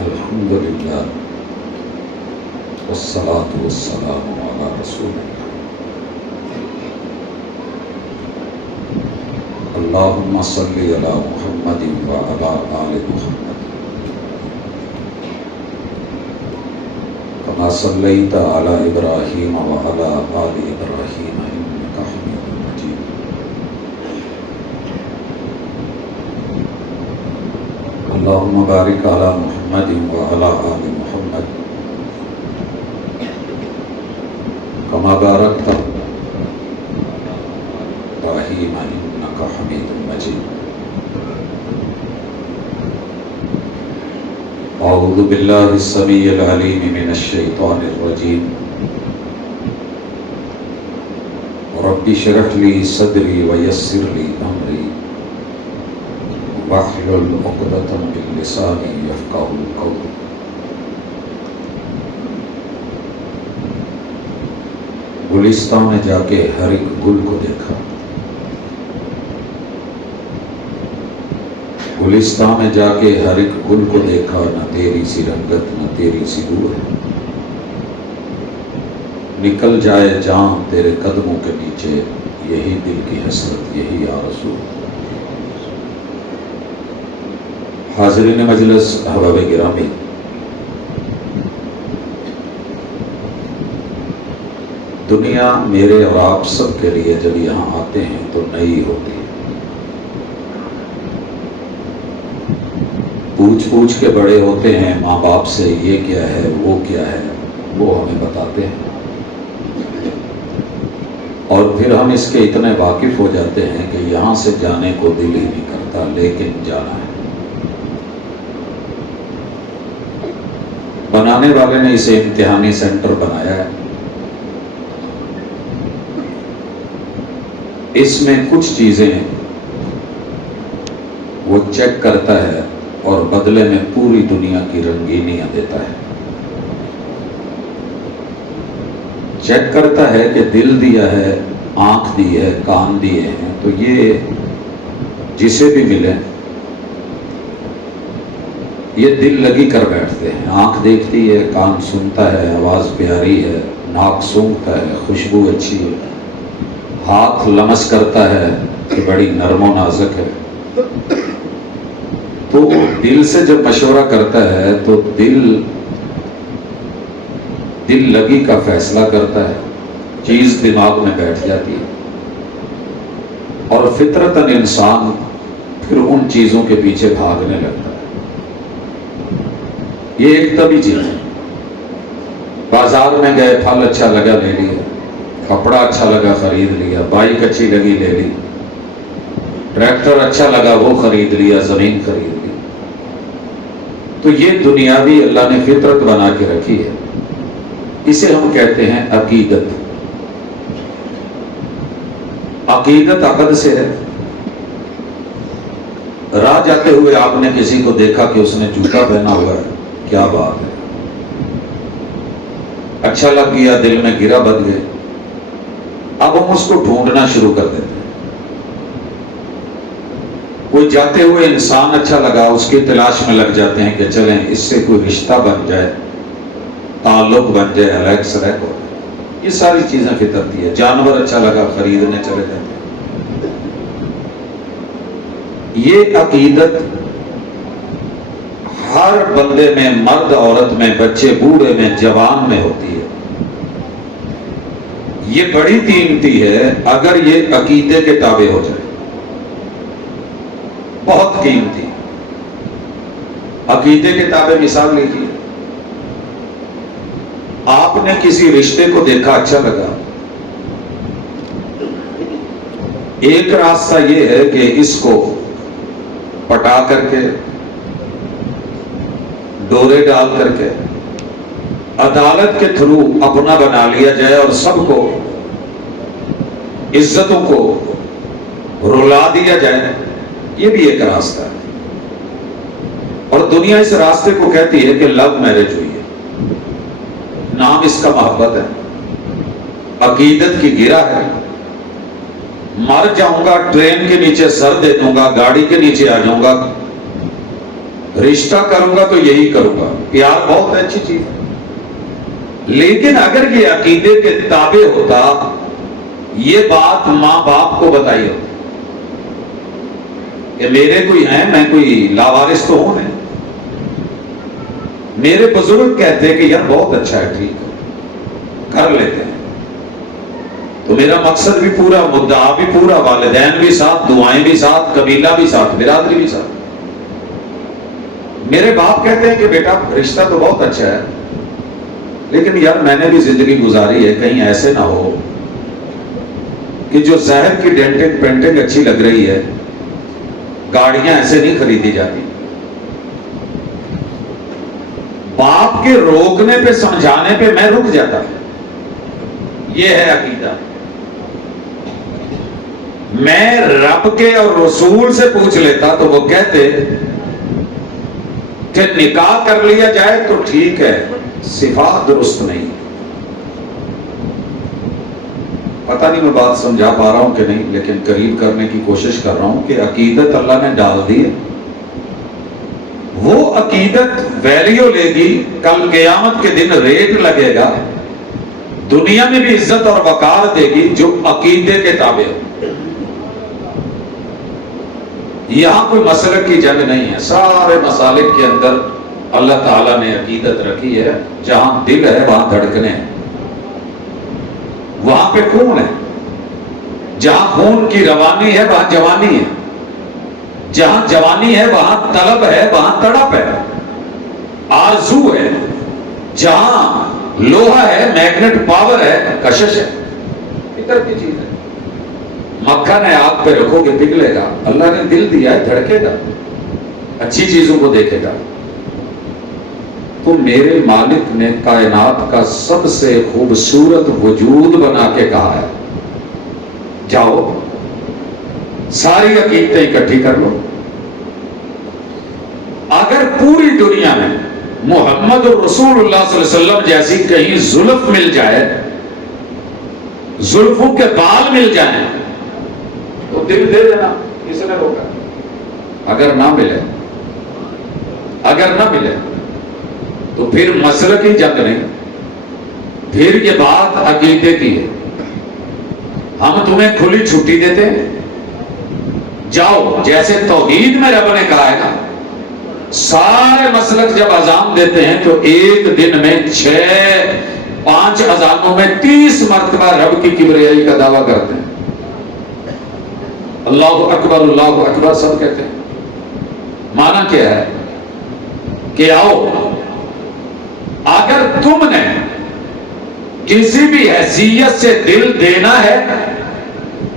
الحمدللہ والصلاة والسلام علی رسول اللہ اللہم صلی علی محمد وعلی آل محمد کما صلیت علی ابراہیم وعلی آل ابراہیم انک حمید مجید اللہم بارک علی محمد وعلی آل محمد کما بارکت ابراہیم انک حمید مجید اعوذ باللہ السمیع العلیم من الشیطان الرجیم رب اشرح لی صدری ویسر لی امری واحلل عقدۃ من لسانی یفقہوا قولی گلستان میں جا کے ہر ایک گل کو دیکھا، گلستان میں جا کے ہر ایک گل کو دیکھا، نہ تیری سی رنگت نہ تیری سی بو ہے، نکل جائے جان تیرے قدموں کے نیچے، یہی دل کی حسرت یہی آرزو۔ حاضرین مجلس احباب گرامی، دنیا میرے اور آپ سب کے لیے جب یہاں آتے ہیں تو نئی ہوتی ہے، پوچھ پوچھ کے بڑے ہوتے ہیں ماں باپ سے، یہ کیا ہے وہ کیا ہے، وہ ہمیں بتاتے ہیں، اور پھر ہم اس کے اتنے واقف ہو جاتے ہیں کہ یہاں سے جانے کو دل ہی نہیں کرتا، لیکن جانا ہے۔ بنانے والے نے اسے امتحانی سینٹر بنایا ہے، اس میں کچھ چیزیں وہ چیک کرتا ہے اور بدلے میں پوری دنیا کی رنگینیاں دیتا ہے۔ چیک کرتا ہے کہ دل دیا ہے، آنکھ دی ہے، کان دیے ہیں، تو یہ جسے بھی ملے یہ دل لگی کر بیٹھتے ہیں۔ آنکھ دیکھتی ہے، کان سنتا ہے، آواز پیاری ہے، ناک سونگھتا ہے، خوشبو اچھی ہے، ہاتھ لمس کرتا ہے کہ بڑی نرم و نازک ہے، تو دل سے جب مشورہ کرتا ہے تو دل لگی کا فیصلہ کرتا ہے، چیز دماغ میں بیٹھ جاتی ہے، اور فطرتاً انسان پھر ان چیزوں کے پیچھے بھاگنے لگتا ہے۔ یہ ایک طبی چیز ہے۔ بازار میں گئے، پھل اچھا لگا لے لیا، کپڑا اچھا لگا خرید لیا، بائک اچھی لگی لے لی، ٹریکٹر اچھا لگا وہ خرید لیا، زمین خرید لی۔ تو یہ دنیاوی اللہ نے فطرت بنا کے رکھی ہے، اسے ہم کہتے ہیں عقیدت۔ عقیدت عقد سے ہے۔ راہ جاتے ہوئے آپ نے کسی کو دیکھا کہ اس نے جوتا پہنا ہوا ہے، کیا بات ہے، اچھا لگ گیا، دل میں گرا بد گئے، اب ہم اس کو ڈھونڈنا شروع کر دیتے ہیں۔ کوئی جاتے ہوئے انسان اچھا لگا، اس کی تلاش میں لگ جاتے ہیں کہ چلیں اس سے کوئی رشتہ بن جائے، تعلق بن جائے، الیک سلیک ہو جائے۔ یہ ساری چیزیں فطرتی ہے۔ جانور اچھا لگا خریدنے چلے جاتے ہیں۔ یہ عقیدت ہر بندے میں، مرد عورت میں، بچے بوڑھے میں، جوان میں ہوتی ہے۔ یہ بڑی قیمتی ہے اگر یہ عقیدے کے تابع ہو جائے، بہت قیمتی۔ عقیدے کے تابع مثال لیجیے، آپ نے کسی رشتے کو دیکھا، اچھا لگا، ایک راستہ یہ ہے کہ اس کو پٹا کر کے، ڈورے ڈال کر کے، عدالت کے تھرو اپنا بنا لیا جائے اور سب کو، عزتوں کو رلا دیا جائے۔ یہ بھی ایک راستہ ہے، اور دنیا اس راستے کو کہتی ہے کہ لو میرج ہوئی ہے، نام اس کا محبت ہے، عقیدت کی گرہ ہے، مر جاؤں گا ٹرین کے نیچے سر دے دوں گا, گاڑی کے نیچے آ جاؤں گا, رشتہ کروں گا تو یہی کروں گا. پیار بہت اچھی چیز ہے, لیکن اگر یہ عقیدے کے تابع ہوتا, یہ بات ماں باپ کو بتائی ہوتی کہ میرے کوئی ہیں, میں کوئی لاوارث تو ہوں نہیں. میرے بزرگ کہتے ہیں کہ یار بہت اچھا ہے, ٹھیک ہے, کر لیتے ہیں, تو میرا مقصد بھی پورا, مدعا بھی پورا, والدین بھی ساتھ, دعائیں بھی ساتھ, قبیلہ بھی ساتھ, برادری بھی ساتھ. میرے باپ کہتے ہیں کہ بیٹا رشتہ تو بہت اچھا ہے, لیکن یار میں نے بھی زندگی گزاری ہے, کہیں ایسے نہ ہو کہ جو ظاہر کی ڈینٹنگ پینٹنگ اچھی لگ رہی ہے, گاڑیاں ایسے نہیں خریدی جاتی. باپ کے روکنے پہ, سمجھانے پہ میں رک جاتا. یہ ہے عقیدہ. میں رب کے اور رسول سے پوچھ لیتا تو وہ کہتے کہ نکاح کر لیا جائے تو ٹھیک ہے, صفات درست نہیں. پتہ نہیں میں بات سمجھا پا رہا ہوں کہ نہیں, لیکن قریب کرنے کی کوشش کر رہا ہوں کہ عقیدت اللہ نے ڈال دی ہے. وہ عقیدت ویلیو لے گی, کل قیامت کے دن ریٹ لگے گا, دنیا میں بھی عزت اور وقار دے گی جو عقیدے کے تابع ہو. یہاں کوئی مسلک کی جنگ نہیں ہے, سارے مسالک کے اندر اللہ تعالیٰ نے عقیدت رکھی ہے. جہاں دل ہے وہاں دھڑکنے ہیں, وہاں پہ خون ہے. جہاں خون کی روانی ہے وہاں جوانی ہے. جہاں جوانی ہے وہاں طلب ہے, وہاں تڑپ ہے, آرزو ہے. جہاں لوہا ہے, میگنیٹ پاور ہے, کشش ہے. فطر کی چیز ہے. مکھن ہے, آگ پہ رکھو گے پگھلے گا. اللہ نے دل دیا ہے, دھڑکے گا, اچھی چیزوں کو دیکھے گا. تو میرے مالک نے کائنات کا سب سے خوبصورت وجود بنا کے کہا ہے, جاؤ ساری عقیدتیں اکٹھی کر لو. اگر پوری دنیا میں محمد رسول اللہ صلی اللہ علیہ وسلم جیسی کہیں زلف مل جائے, زلفوں کے بال مل جائیں, تو دل دے دینا, کس نے روکا. اگر نہ ملے, اگر نہ ملے تو پھر مسئلہ کی جنگ نہیں, پھر یہ بات عقیدے کی ہے. ہم تمہیں کھلی چھٹی دیتے ہیں, جاؤ. جیسے توحید میں رب نے کہا ہے نا, سارے مسلک جب اذان دیتے ہیں تو ایک دن میں 5 اذانوں میں 30 مرتبہ رب کی کبریائی کا دعویٰ کرتے ہیں. اللہ اکبر, اللہ اکبر سب کہتے ہیں. معنی کیا ہے کہ آؤ, اگر تم نے کسی بھی حیثیت سے دل دینا ہے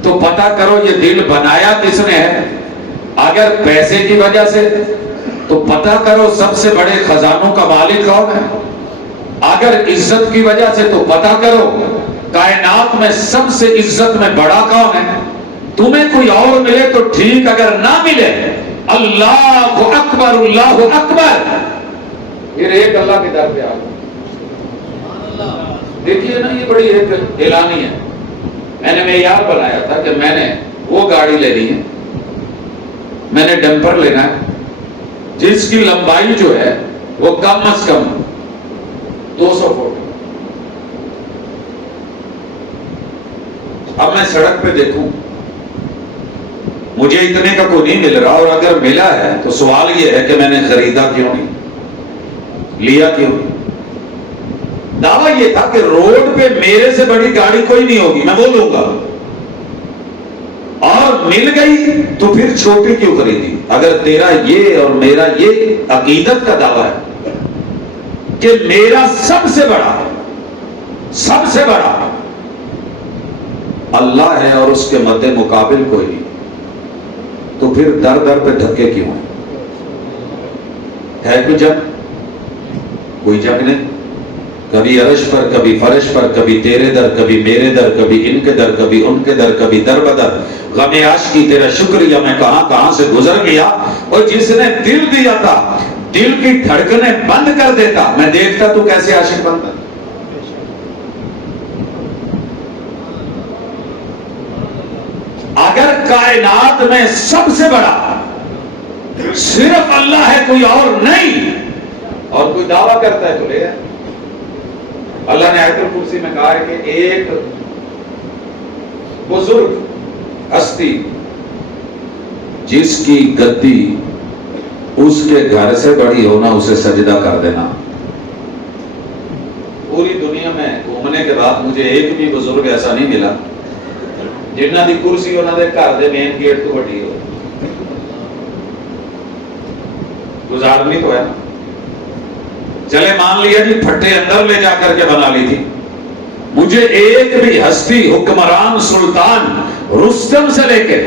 تو پتہ کرو یہ دل بنایا کس نے ہے. اگر پیسے کی وجہ سے تو پتہ کرو سب سے بڑے خزانوں کا مالک کون ہے. اگر عزت کی وجہ سے تو پتہ کرو کائنات میں سب سے عزت میں بڑا کون ہے. تمہیں کوئی اور ملے تو ٹھیک, اگر نہ ملے اللہ اکبر, اللہ اکبر, پھر ایک اللہ کے در پہ آ جاؤ. دیکھیے نا, یہ بڑی ایک اعلانی ہے. میں نے معیار بنایا تھا کہ میں نے وہ گاڑی لینی ہے, میں نے ڈمپر لینا ہے جس کی لمبائی جو ہے وہ کم از کم 200 فٹ. اب میں سڑک پہ دیکھوں, مجھے اتنے کا کوئی نہیں مل رہا, اور اگر ملا ہے تو سوال یہ ہے کہ میں نے خریدا کیوں نہیں, لیا کیوں نہیں. دعویٰ یہ تھا کہ روڈ پہ میرے سے بڑی گاڑی کوئی نہیں ہوگی, میں وہ لوں گا, اور مل گئی تو پھر چھوٹی کیوں خریدی. اگر تیرا یہ اور میرا یہ عقیدت کا دعویٰ ہے کہ میرا سب سے بڑا اللہ ہے اور اس کے مد مقابل کوئی نہیں, تو پھر در در پہ دھکے کیوں ہیں. ہے کوئی جنگ؟ کوئی جنگ نہیں. کبھی عرش پر, کبھی فرش پر, کبھی تیرے در, کبھی میرے در, کبھی ان کے در, کبھی ان کے در, کبھی در بدر. غم عاشقی تیرا شکریہ میں کہاں سے گزر گیا. اور جس نے دل دیا تھا, دل کی دھڑکنیں بند کر دیتا, میں دیکھتا تو کیسے عاشق بنتا. کائنات میں سب سے بڑا صرف اللہ ہے، کوئی اور نہیں، اور کوئی دعویٰ کرتا ہے تو لے آئے۔ اللہ نے آیت الکرسی میں کہا ہے کہ ایک بزرگ ہستی جس کی گدی اس کے گھر سے بڑی ہونا، اسے سجدہ کر دینا۔ پوری دنیا میں گھومنے کے بعد مجھے ایک بھی بزرگ ایسا نہیں ملا جنہاں دی کرسی انہاں دے گھر دے مین گیٹ تو بڑی ہو۔ گزارنی تو ہے نا، چلے مان لیا جی پھٹے اندر لے جا کر کے بنا لی تھی، مجھے ایک بھی ہستی، حکمران، سلطان، رستم سے لے کے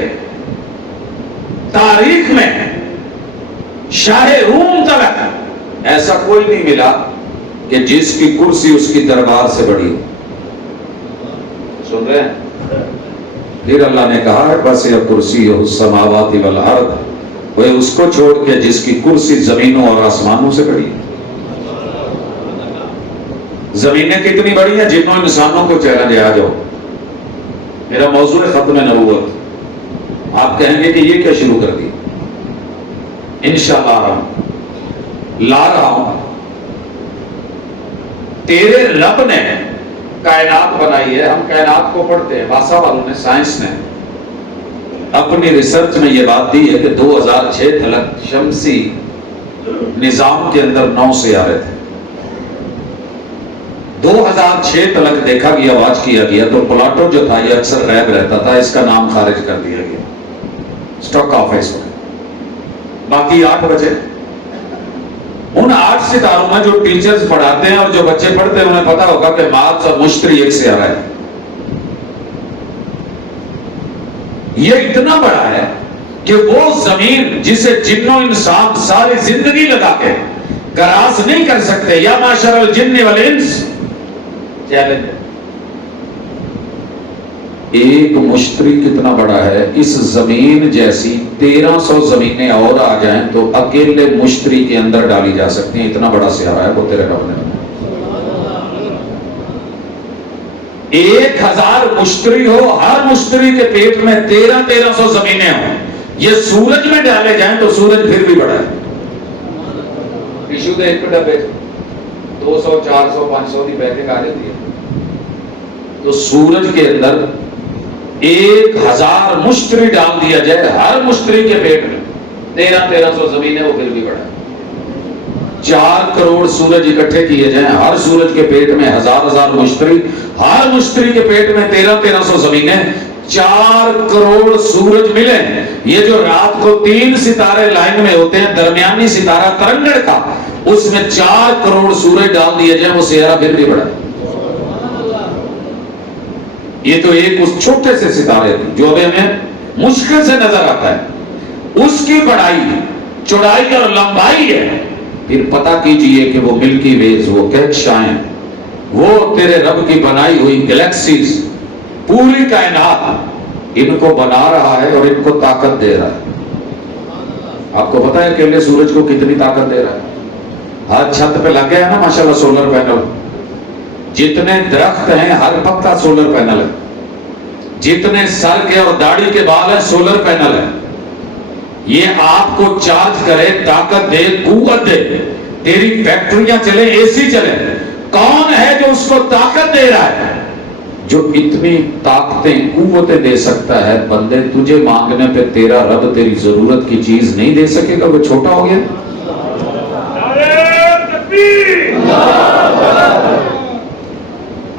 تاریخ میں شاہ روم تک ایسا کوئی نہیں ملا کہ جس کی کرسی اس کی دربار سے بڑی ہو۔ سن رہے ہیں؟ پھر اللہ نے کہا ہے بس یہ کرسی السماوات والارض، وہ اس کو چھوڑ کے جس کی کرسی زمینوں اور آسمانوں سے بڑی ہے۔ زمینیں کتنی بڑی ہیں؟ جنوں انسانوں کو چیلنج آ جاؤ، میرا موضوع ہے ختم نبوت، آپ کہیں گے کہ یہ کیا شروع کر دی؟ انشاءاللہ لا رہا ہوں۔ تیرے رب نے کائنات بنائی ہے، ہم کائنات کو پڑھتے ہیں، باسا والوں نے، سائنس نے اپنی ریسرچ میں یہ بات دی ہے کہ 2006 تک شمسی نظام کے اندر 9 سیارے تھے۔ 2006 تک دیکھا گیا، واچ کیا گیا تو پلاٹو جو تھا یہ اکثر غائب رہتا تھا، اس کا نام خارج کر دیا گیا، سٹاک آف ہے اس وقت۔ باقی 8 بچے، ان 8 ستاروں میں جو ٹیچرز پڑھاتے ہیں اور جو بچے پڑھتے ہیں انہیں پتا ہوگا کہ مارس اور مشتری ایک سیارہ ہے۔ یہ اتنا بڑا ہے کہ وہ زمین جسے جنوں انسان ساری زندگی لگا کے گراس نہیں کر سکتے، یا معاشر الجن والانس، چیلنج ہے۔ ایک مشتری کتنا بڑا ہے، اس زمین جیسی 1300 زمینیں اور آ جائیں تو اکیلے مشتری کے اندر ڈالی جا سکتی ہیں، اتنا بڑا سیارہ ہے وہ تیرے رب نے۔ 1000 مشتری ہو، ہر مشتری کے پیٹ میں 1300 زمینیں ہوں، یہ سورج میں ڈالے جائیں تو سورج پھر بھی بڑا ہے۔ ٹیشو دے ایک ڈبے 200 400 500 کی پیکنگ آ جاتی ہے، تو سورج کے اندر 1000 مشتری ڈال دیا جائے ہر مشتری کے پیٹ میں 1300 زمینیں، وہ پھر بھی بڑا ہے۔ 4 کروڑ سورج اکٹھے کیے جائیں، ہر سورج کے پیٹ میں 1000 مشتری، ہر مشتری کے پیٹ میں 1300 زمینیں، 4 کروڑ سورج ملیں، یہ جو رات کو 3 ستارے لائن میں ہوتے ہیں، درمیانی ستارہ ترنگڑ کا، اس میں 4 کروڑ سورج ڈال دیے جائیں، وہ سیارہ پھر بھی بڑا ہے۔ یہ تو ایک اس چھوٹے سے ستارے تھے جو ہمیں مشکل سے نظر آتا ہے، اس کی بڑائی، چوڑائی اور لمبائی ہے۔ پھر پتہ کیجئے کہ وہ ملکی ویز، وہ کہکشائیں، وہ تیرے رب کی بنائی ہوئی گلیکسیز، پوری کائنات ان کو بنا رہا ہے اور ان کو طاقت دے رہا ہے۔ آپ کو پتہ ہے اکیلے سورج کو کتنی طاقت دے رہا ہے؟ ہر چھت پہ لگ گیا ہے نا ماشاءاللہ سولر پینل، جتنے درخت ہیں ہر پتا سولر پینل ہے، جتنے سر کے اور داڑھی کے بال ہیں سولر پینل ہے۔ یہ آپ کو چارج کرے، طاقت دے، قوت دے، تیری فیکٹریاں چلیں، اے سی چلیں، کون ہے جو اس کو طاقت دے رہا ہے؟ جو اتنی طاقتیں، قوتیں دے سکتا ہے، بندے تجھے مانگنے پہ تیرا رب تیری ضرورت کی چیز نہیں دے سکے گا، وہ چھوٹا ہو گیا۔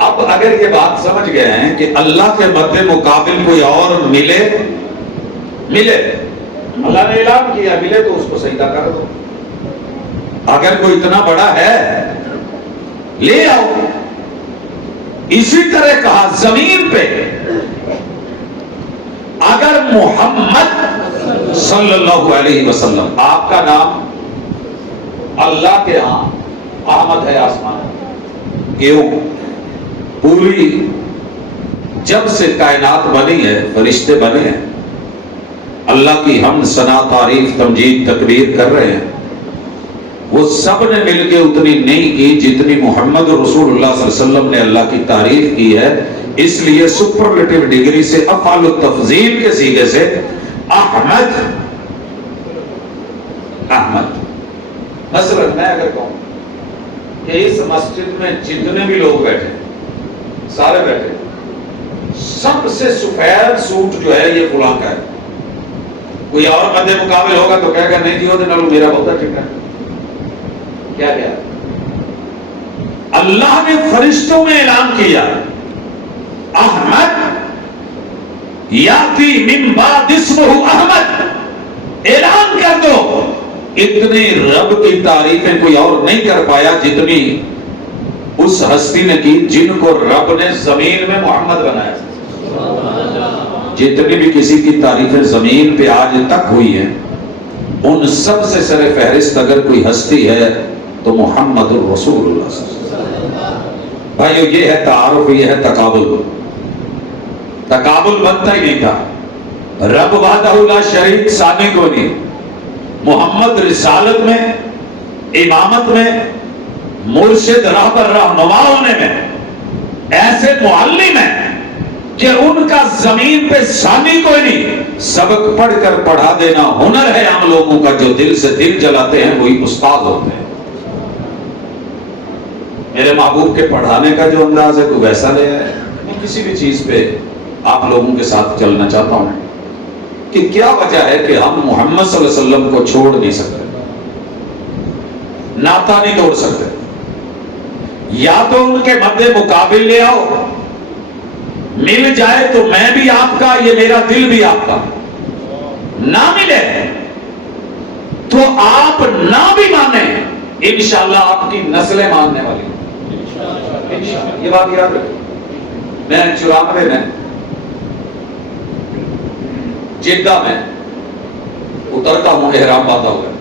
اب اگر یہ بات سمجھ گئے ہیں کہ اللہ کے مد مقابل کوئی اور ملے، اللہ نے اعلان کیا ملے تو اس کو سجدہ کر دو۔ اگر کوئی اتنا بڑا ہے لے آؤ۔ اسی طرح کہا زمین پہ اگر محمد صلی اللہ علیہ وسلم، آپ کا نام اللہ کے ہاں احمد ہے، آسمان کیوں؟ پوری جب سے کائنات بنی ہے، فرشتے بنے ہیں، اللہ کی حمد ثنا تعریف تمجید تکبیر کر رہے ہیں، وہ سب نے مل کے اتنی نہیں کی جتنی محمد رسول اللہ صلی اللہ علیہ وسلم نے اللہ کی تعریف کی ہے۔ اس لیے سپرلیٹو ڈگری سے افعال التفضیل کے سیغے سے احمد احمد. مثلا میں اگر کہوں کہ اس مسجد میں جتنے بھی لوگ بیٹھے سارے بیٹھے سب سے سفید سوٹ جو ہے یہ فلاں کا ہے, کوئی اور مد مقابل ہوگا تو کہے گا نہیں جی وہ میرا بہت اچھا ہے. کیا کیا اللہ نے فرشتوں میں اعلان کیا احمد یاتی من بعد اسمہ احمد, اعلان کر دو. اتنی رب کی تعریفیں کوئی اور نہیں کر پایا جتنی اس ہستی نے کی جن کو رب نے زمین میں محمد بنایا. جتنی بھی کسی کی تعریفیں زمین پہ آج تک ہوئی ہیں ان سب سے سر فہرست اگر کوئی ہستی ہے تو محمد الرسول اللہ صلی اللہ علیہ وسلم. بھائیو یہ ہے تعارف, یہ ہے تقابل. تقابل بنتا ہی نہیں تھا. رب وحدہ لا شریک ثانی کو نہیں. محمد رسالت میں, امامت میں, مرشد رہبر رہنما ہونے میں ایسے معلم ہیں کہ ان کا زمین پہ ثانی کوئی نہیں. سبق پڑھ کر پڑھا دینا ہنر ہے عام لوگوں کا, جو دل سے دل جلاتے ہیں وہی استاد ہوتے ہیں. میرے محبوب کے پڑھانے کا جو انداز ہے تو ویسا لے ہے. میں کسی بھی چیز پہ آپ لوگوں کے ساتھ چلنا چاہتا ہوں کہ کیا وجہ ہے کہ ہم محمد صلی اللہ علیہ وسلم کو چھوڑ نہیں سکتے, ناتا نہیں توڑ سکتے. یا تو ان کے مد مقابل لے آؤ, مل جائے تو میں بھی آپ کا, یہ میرا دل بھی آپ کا. نہ ملے تو آپ نہ بھی مانیں, انشاءاللہ آپ کی نسلیں ماننے والی. یہ بات یاد رکھیں. میں 94 میں جدہ میں اترتا ہوں, احرام باندھا ہوا,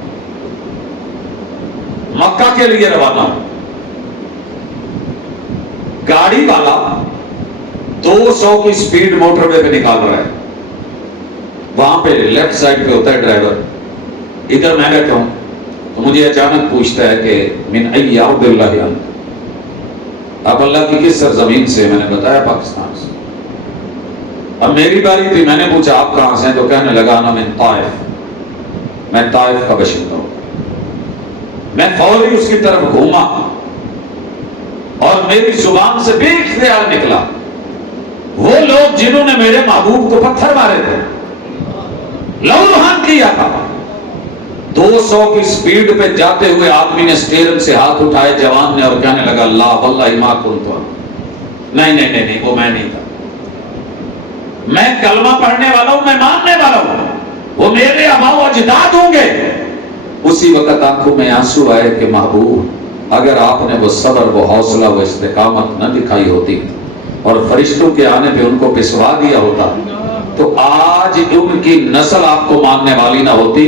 مکہ کے لیے روانہ ہوں. گاڑی والا 200 کی سپیڈ موٹر وے پہ نکال رہا ہے. وہاں پہ لیفٹ سائڈ پہ ہوتا ہے ڈرائیور, ادھر میں بیٹھا ہوں تو مجھے اچانک پوچھتا ہے کہ من ای ارض اللہ انت, آپ اللہ کی کس سرزمین سے؟ میں نے بتایا پاکستان سے. اب میری باری تھی, میں نے پوچھا آپ کہاں سے؟ تو کہنے لگا نا من طائف, میں طائف کا باشندہ ہوں. میں فوری اس کی طرف گھوما اور میری زبان سے بے اختیار نکلا وہ لوگ جنہوں نے میرے محبوب کو پتھر مارے تھے, لہو کیا تھا. 200 کی سپیڈ پہ جاتے ہوئے آدمی نے اسٹیئرنگ سے ہاتھ اٹھائے, جوان نے, اور کہنے لگا لا واللہ ما کنت, نہیں وہ میں نہیں تھا. میں کلمہ پڑھنے والا ہوں, میں ماننے والا ہوں, وہ میرے آباء و اجداد ہوں گے. اسی وقت آنکھوں میں آنسو آئے کہ محبوب اگر آپ نے وہ صبر, وہ حوصلہ, وہ استقامت نہ دکھائی ہوتی اور فرشتوں کے آنے پہ ان کو پسوا دیا ہوتا تو آج ان کی نسل آپ کو ماننے والی نہ ہوتی.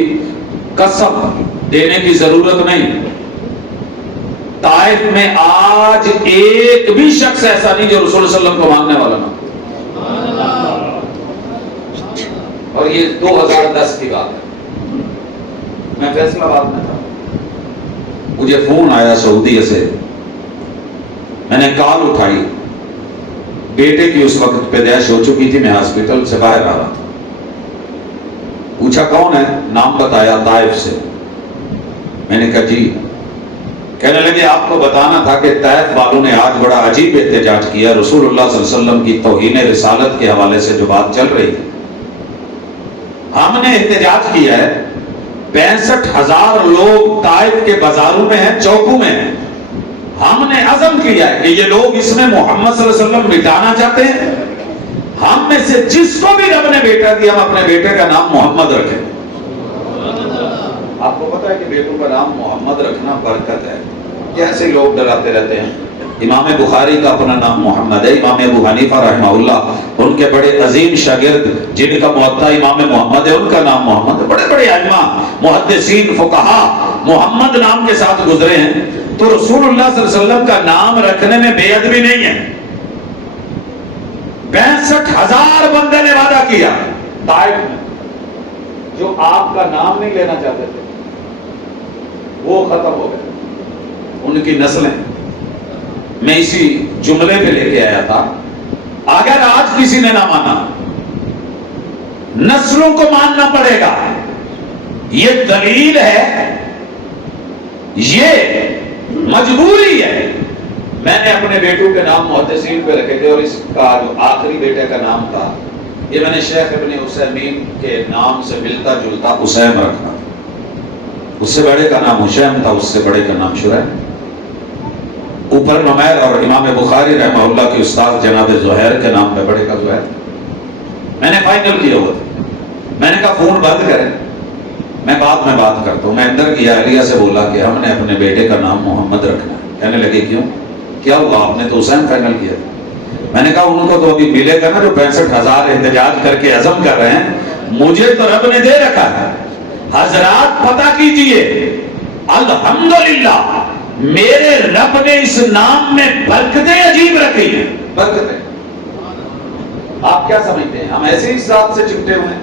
قسم دینے کی ضرورت نہیں. طائف میں آج ایک بھی شخص ایسا نہیں جو رسول صلی اللہ علیہ وسلم کو ماننے والا نہ. اور یہ 2010 کی بات ہے, میں فیصلہ آباد میں تھا. مجھے فون آیا سعودیہ سے, میں نے کال اٹھائی. بیٹے کی اس وقت پیدائش ہو چکی تھی, میں ہاسپٹل سے باہر آ رہا تھا. پوچھا کون ہے, نام بتایا طائف سے. میں نے کہا جی. کہنے لگے آپ کو بتانا تھا کہ طائف والوں نے آج بڑا عجیب احتجاج کیا رسول اللہ صلی اللہ علیہ وسلم کی توہین رسالت کے حوالے سے جو بات چل رہی تھی. ہم نے احتجاج کیا ہے, 65,000 لوگ طائف کے بازاروں میں ہیں, چوکوں میں ہیں. ہم نے عزم کیا ہے کہ یہ لوگ اس میں محمد صلی اللہ علیہ وسلم مٹانا چاہتے ہیں. ہم میں سے جس کو بھی رب نے بیٹا دیا ہم اپنے بیٹے کا نام محمد رکھیں. آپ کو پتا ہے کہ بیٹوں کا نام محمد رکھنا برکت ہے. کیسے لوگ ڈراتے رہتے ہیں. امام بخاری کا اپنا نام محمد ہے, امام ابو حنیفہ رحمہ اللہ ان کے بڑے عظیم شاگرد جن کا موطا امام محمد ہے ان کا نام محمد ہے. بڑے بڑے ائمہ محدثین فقہا محمد نام کے ساتھ گزرے ہیں. تو رسول اللہ صلی اللہ علیہ وسلم کا نام رکھنے میں بے ادبی نہیں ہے. 65,000 بندے نے وعدہ کیا طائف میں, جو آپ کا نام نہیں لینا چاہتے تھے وہ ختم ہو گئے, ان کی نسلیں. میں اسی جملے پہ لے کے آیا تھا, اگر آج کسی نے نہ مانا نسلوں کو ماننا پڑے گا. یہ دلیل ہے, یہ مجبوری ہے. میں نے اپنے بیٹوں کے نام محدثین پہ رکھے تھے, اور اس کا جو آخری بیٹے کا نام تھا یہ میں نے شیخ ابن عثیمین کے نام سے ملتا جلتا اسیم رکھا. اس سے بڑے کا نام حشیم تھا, اس سے بڑے کا نام شریح. اوپر نمیر اور امام بخاری رحمہ اللہ کے استاد جناب زہیر کے نام پہ بڑے کا زہیر. میں نے فائنل کیا ہوا تھا. میں نے کہا فون بند کریں, میں بعد میں بات کرتا ہوں. میں اندر گیا, علیہ سے بولا کہ ہم نے اپنے بیٹے کا نام محمد رکھنا ہے. کہنے لگے کیوں, کیا ہوا, آپ نے تو حسین فائنل کیا تھا. میں نے کہا ان کو تو ابھی ملے گا نا جو 65,000 احتجاج کر کے عزم کر رہے ہیں, مجھے تو رب نے دے رکھا ہے. حضرات پتہ کیجئے, الحمدللہ میرے رب نے اس نام میں برکتیں عجیب رکھی ہیں. برکتیں آپ کیا سمجھتے ہیں, ہم ایسے ہی اس ذات سے چمٹے ہوئے ہیں.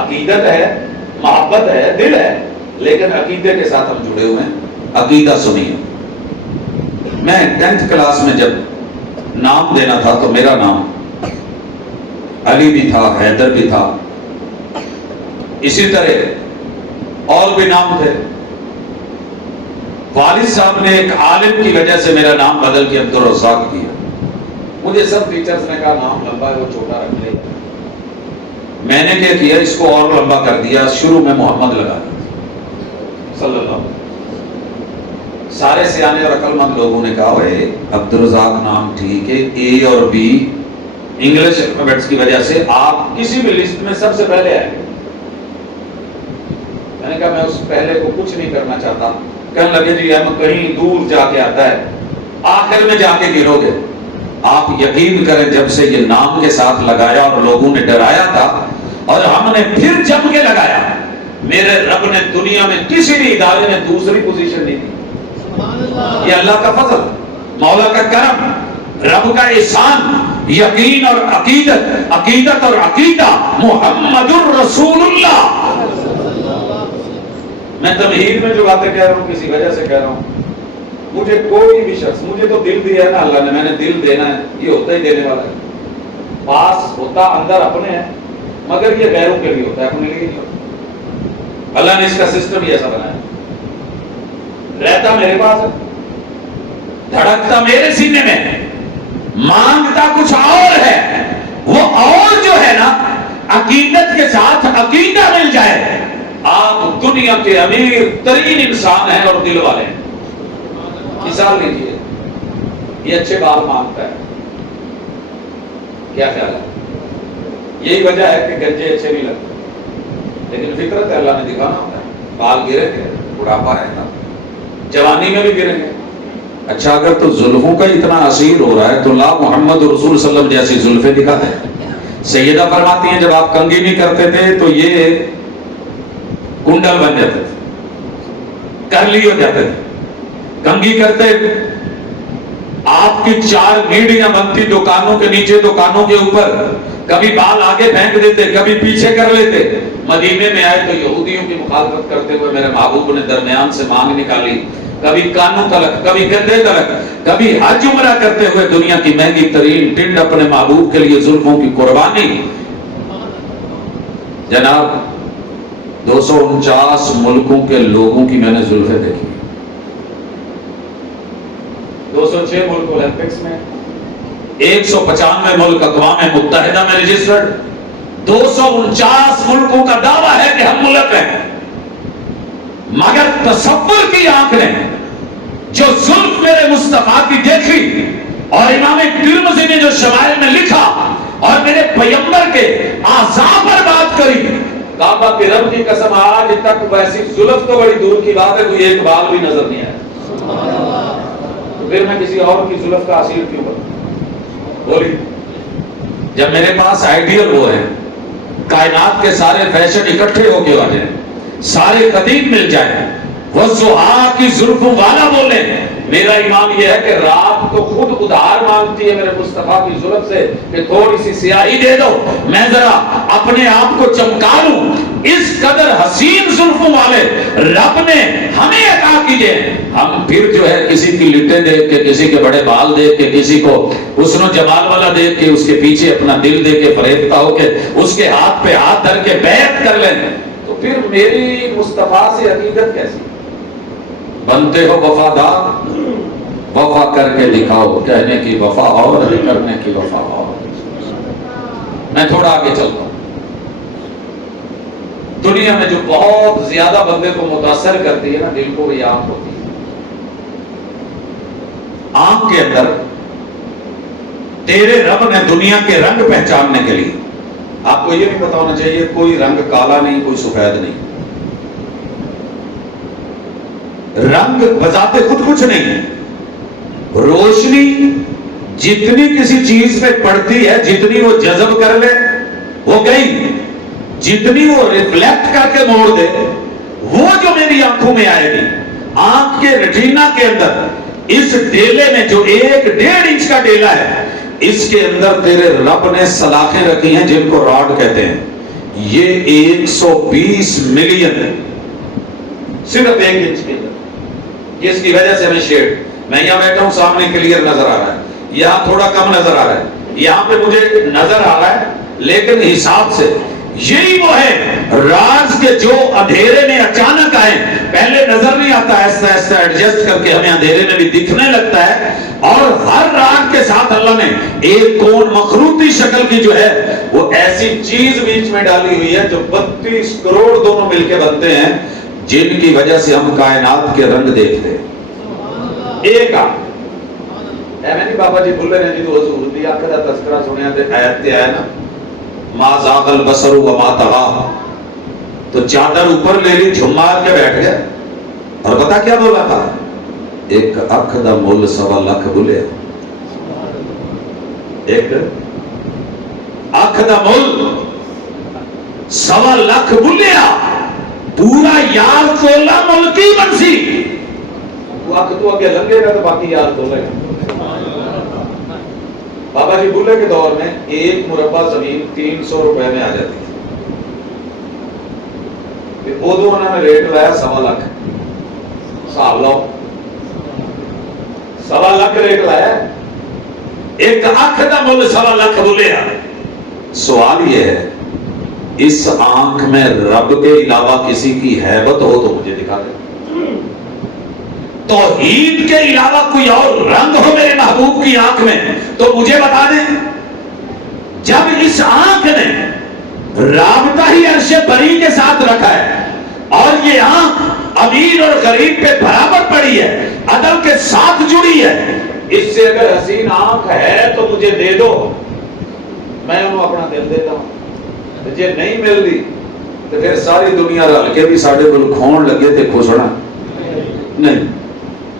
عقیدت ہے, محبت ہے, دل ہے, لیکن عقیدے کے ساتھ ہم جڑے ہوئے ہیں. عقیدہ سنیے, میں 10th کلاس میں جب نام دینا تھا تو میرا نام علی بھی تھا, حیدر بھی تھا, اسی طرح اور بھی نام تھے. والد صاحب نے ایک عالم کی وجہ سے میرا نام بدل کے عبدالرزاق کیا. مجھے سب ٹیچرز نے کہا نام لمبا ہے, وہ چھوٹا رکھ لے. میں نے کیا کیا, اس کو اور لمبا کر دیا, شروع میں محمد لگا دیا صلی اللہ علیہ وسلم. سارے سیانے اور عقل مند لوگوں نے کہا اے عبدالرزاق نام ٹھیک ہے, اے اور بی انگلش الفابیٹس کی وجہ سے آپ کسی بھی لسٹ میں سب سے پہلے آئے. میں نے کہا میں اس پہلے کو کچھ نہیں کرنا چاہتا. کہنے لگے جی ہم کہیں دور جا کے آتا ہے, آخر میں جا کے گرو گے. آپ یقین کریں, جب سے یہ نام کے ساتھ لگایا اور لوگوں نے ڈرایا تھا اور ہم نے پھر جم کے لگایا, میرے رب نے دنیا میں کسی بھی ادارے میں دوسری پوزیشن نہیں دی. یہ اللہ کا فضل, مولا کا کرم, رب کا احسان. یقین اور عقیدت, عقیدت اور عقیدہ محمد الرسول اللہ. میں تمہید میں جو باتیں کہہ رہا ہوں کسی وجہ سے کہہ رہا ہوں. مجھے کوئی بھی شخص, مجھے تو دل دیا ہے نا اللہ نے, میں نے دل دینا ہے, یہ ہوتا ہی دینے والا ہے. پاس ہوتا اندر اپنے ہے, مگر یہ غیروں کے لیے ہوتا ہے, اپنے لیے نہیں ہوتا. اللہ نے اس کا سسٹم ہی ایسا بنایا. رہتا میرے پاس ہے, دھڑکتا میرے سینے میں, مانگتا کچھ اور ہے. وہ اور جو ہے نا, عقیدت کے ساتھ عقیدہ مل جائے, آپ دنیا کے امیر ترین انسان ہیں اور دل والے ہیں. مثال لیجیے, یہ اچھے بال مانگتا ہے, کیا خیال ہے؟ یہی وجہ ہے کہ گنجے اچھے نہیں لگتے, لیکن فطرت ہے, اللہ نے دکھانا ہوتا ہے. بال گرے گے, بڑھاپا رہتا, جوانی میں بھی گریں گے. اچھا اگر تو زلفوں کا اتنا اثیر ہو رہا ہے تو لا محمد رسول صلی اللہ علیہ وسلم جیسی زلفیں دکھاتے ہیں. سیدہ فرماتی ہیں جب آپ کنگھی نہیں کرتے تھے تو یہ کنڈل بن جاتے تھے, کرلی ہو جاتے تھے. کنگھی کرتے آپ کی 4 گیڑیاں بنتی دکانوں کے نیچے, دکانوں کے اوپر. کبھی بال آگے پھینک دیتے, کبھی پیچھے کر لیتے. مدینے میں آئے تو یہودیوں کی مخالفت کرتے ہوئے میرے محبوب نے درمیان سے مانگ نکالی, کبھی کانوں تلک, کبھی گدے تلک, کبھی حج عمرہ کرتے ہوئے دنیا کی مہنگی ترین ٹنڈ اپنے محبوب کے لیے زلفوں کی قربانی. جناب 249 ملکوں کے لوگوں کی میں نے زلفیں دیکھی. 206 ملک اولمپکس میں, 195 ملک اقوام متحدہ میں رجسٹرڈ. 249 ملکوں کا دعویٰ ہے کہ ہم ملک ہیں, مگر تصور کی آنکھ نے جو زلف میرے مصطفیٰ کی دیکھی اور امام ترمذی نے جو شمائل میں لکھا اور میرے پیغمبر کے اعضاء پر بات کری, کعبہ کے رب کی قسم آج تک ویسی زلف تو بڑی دور کی بات ہے, کوئی ایک بال بھی نظر نہیں آیا. پھر میں کسی اور کی زلف کا اثیر کیوں کروں؟ بولی, جب میرے پاس آئیڈیل وہ ہے, کائنات کے سارے فیشن اکٹھے ہو کے آ جائیں, سارے قدیم مل جائیں, وہ زحا کی زلفوں والا بولے. میرا ایمان یہ ہے کہ رات تو خود ادھار مانگتی ہے میرے مصطفیٰ کی زلف سے کہ تھوڑی سی سیاہی دے دو, میں ذرا اپنے آپ کو چمکا لوں. اس قدر حسین زلفوں والے رب نے ہمیں عطا کیے، ہم پھر جو ہے کسی کی لٹیں دیکھ کے، کسی کے بڑے بال دیکھ کے، کسی کو حسن و جمال والا دیکھ کے اس کے پیچھے اپنا دل دے کے فریبتا ہو کے اس کے ہاتھ پہ ہاتھ دھر کے بیعت کر لیں، تو پھر میری مصطفیٰ سے حقیقت کیسی؟ بنتے ہو وفادار، وفا کر کے دکھاؤ، کہنے کی وفا اور کرنے کی وفا اور۔ میں تھوڑا آگے چلتا ہوں۔ دنیا میں جو بہت زیادہ بندے کو متاثر کرتی ہے نا دل کو، یہ آنکھ ہوتی ہے۔ آنکھ کے اندر تیرے رب نے دنیا کے رنگ پہچاننے کے لیے، آپ کو یہ بھی پتا ہونا چاہیے کوئی رنگ کالا نہیں، کوئی سفید نہیں، رنگ بذات خود کچھ نہیں ہے۔ روشنی جتنی کسی چیز پہ پڑتی ہے، جتنی وہ جذب کر لے وہ گئی، جتنی وہ ریفلیکٹ کر کے موڑ دے وہ جو میری آنکھوں میں آئے گی۔ آنکھ کے ریٹینا کے اندر اس ڈیلے میں جو 1.5 انچ کا ڈیلا ہے، اس کے اندر تیرے رب نے سلاخیں رکھی ہیں جن کو راڈ کہتے ہیں۔ یہ 120 ملین صرف 1 انچ کے اندر، اس کی وجہ سے ہمیں شیڈ، میں یہاں بیٹھا ہوں سامنے کلیئر نظر آ رہا ہے، یہاں تھوڑا کم نظر آ رہا ہے، یہاں پہ مجھے نظر آ رہا ہے، لیکن حساب سے یہی وہ ہے راز کے جو اندھیرے میں اچانک آئے، پہلے نظر نہیں آتا، ایسا ایسا ایڈجسٹ کر کے ہمیں اندھیرے میں بھی دکھنے لگتا ہے، اور ہر راز کے ساتھ اللہ نے ایک کون مخروطی شکل کی جو ہے وہ ایسی چیز بیچ میں ڈالی ہوئی ہے جو 32 کروڑ دونوں مل کے بنتے ہیں، جن کی وجہ سے ہم کائنات کے رنگ دیکھتے ہیں۔ ایک میں نہیں بابا جی بھولے نے جی تو حضور دی آنکھ دا تذکرہ سنیا تے آیت تے آیا نا، ما زاغ البصر وما طغى، تو چادر اوپر لے لی، جھوم مار کے بیٹھ گیا، اور پتا کیا بولا تھا؟ ایک اکھ دا مول 1.25 لاکھ بولے، ایک اکھ دا مول 1.25 لاکھ بولیا، پورا یار تولا ملکی بنسی، وہ اکھ تو اگے لگے گا تو باقی یار تولے گا۔ بابا جی بھولے کے دور میں 1 مربع زمین 300 روپے میں آ جاتی تھی، ادو انہوں نے ریٹ لایا 1.25 لاکھ، حساب لاؤ 1.25 لاکھ ریٹ لایا، ایک اکھ دا مول 1.25 لاکھ بولیا۔ سوال یہ ہے اس آنکھ میں رب کے علاوہ کسی کی ہیبت ہو تو مجھے دکھا دے، توحید کے علاوہ کوئی اور رنگ ہو میرے محبوب کی آنکھ میں تو مجھے بتا دیں۔ جب اس آنکھ نے رابطہ ہی عرش بری کے ساتھ رکھا ہے، اور یہ آنکھ امیر اور غریب پہ برابر پڑی ہے، عدل کے ساتھ جڑی ہے، اس سے اگر حسین آنکھ ہے تو مجھے دے دو، میں انہوں اپنا دل دیتا ہوں۔ جے نہیں مل دی تو پھر ساری دنیا رل کے بھی ساڑھے بل کھون لگے تھے کھوسڑا نہیں،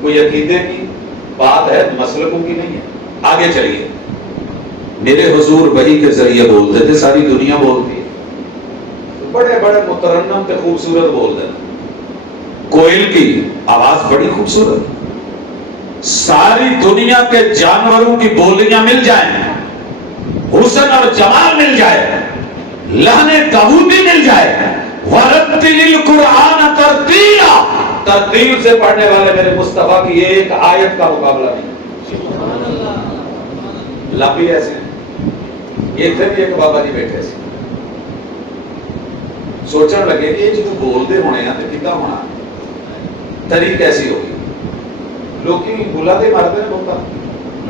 کوئی عقیدے کی بات ہے، مسلکوں کی نہیں ہے۔ آگے چلیے، میرے حضور وحی کے ذریعے بولتے تھے، ساری دنیا بولتی ہے، بڑے بڑے مترنم تے خوبصورت بولتے ہیں، کوئل کی آواز بڑی خوبصورت، ساری دنیا کے جانوروں کی بولیاں مل جائیں، حسن اور جمال مل جائے، لہنے داؤدی مل جائے، وَرَتِّلِ الْقُرْآنَ تَرْتِيلًا، ترتیل سے پڑھنے والے میرے مصطفیٰ کی ایک آیت کا مقابلہ نہیں۔ لابی ایسے یہ تھے بھی ایک بابا جی بیٹھے سے سوچنے لگے کہ یہ جو بولتے ہونے ہیں تو کتا ہونا طریق کیسی ہوگی، لوگ کی بلا دے مارتے ہیں بولتا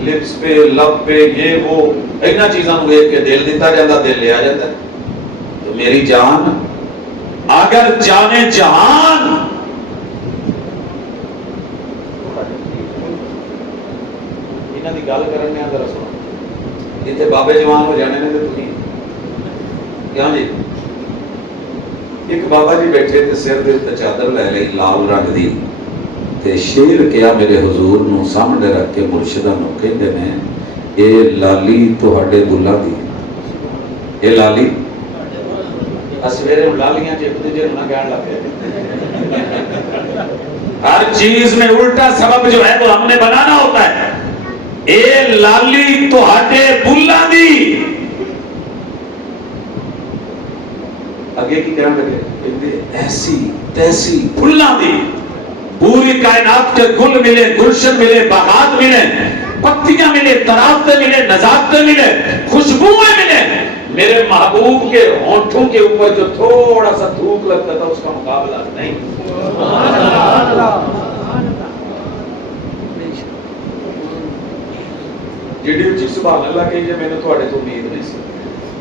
لپس پہ لب پہ یہ وہ اینا چیزاں دیکھ کے دل دیتا جاتا، دل لے آ جاتا ہے۔ تو میری جان اگر جانے جہان انہاں دی گل کرن میں ذرا سنو، جتنے بابے جوان ہو جانے نے تو تھی کیا جی، ایک بابا جی بیٹھے تے سر دے تے چادر لے لئی لال رنگ دی تے شیر کیا میرے حضور نو سامنے رکھ کے مرشدہ نو کہندے نے اے لالی تہاڈے بلا دی، اے لالی اسویرے لالیاں چیک دے نہ کہن لگ گئے۔ ہر چیز میں الٹا سبب جو ہے وہ ہم نے بنانا ہوتا ہے۔ اے لالی تہاڈے بلا دی، اگے کی کہنے لگے کہ ایسی تیسی پھلاں دی پوری کائنات کے گل ملے، گلشن ملے، باغات ملے، پتیاں ملے، تراوتے ملے، نزاکتے ملے، خوشبوئیں ملے، میرے محبوب کے ہونٹوں کے اوپر جو تھوڑا سا تھوک لگتا تھا اس کا مقابلہ نہیں۔ جیڑی اچھی سبحان اللہ کہیے میں نے تھوڑے تو امید نہیں سی،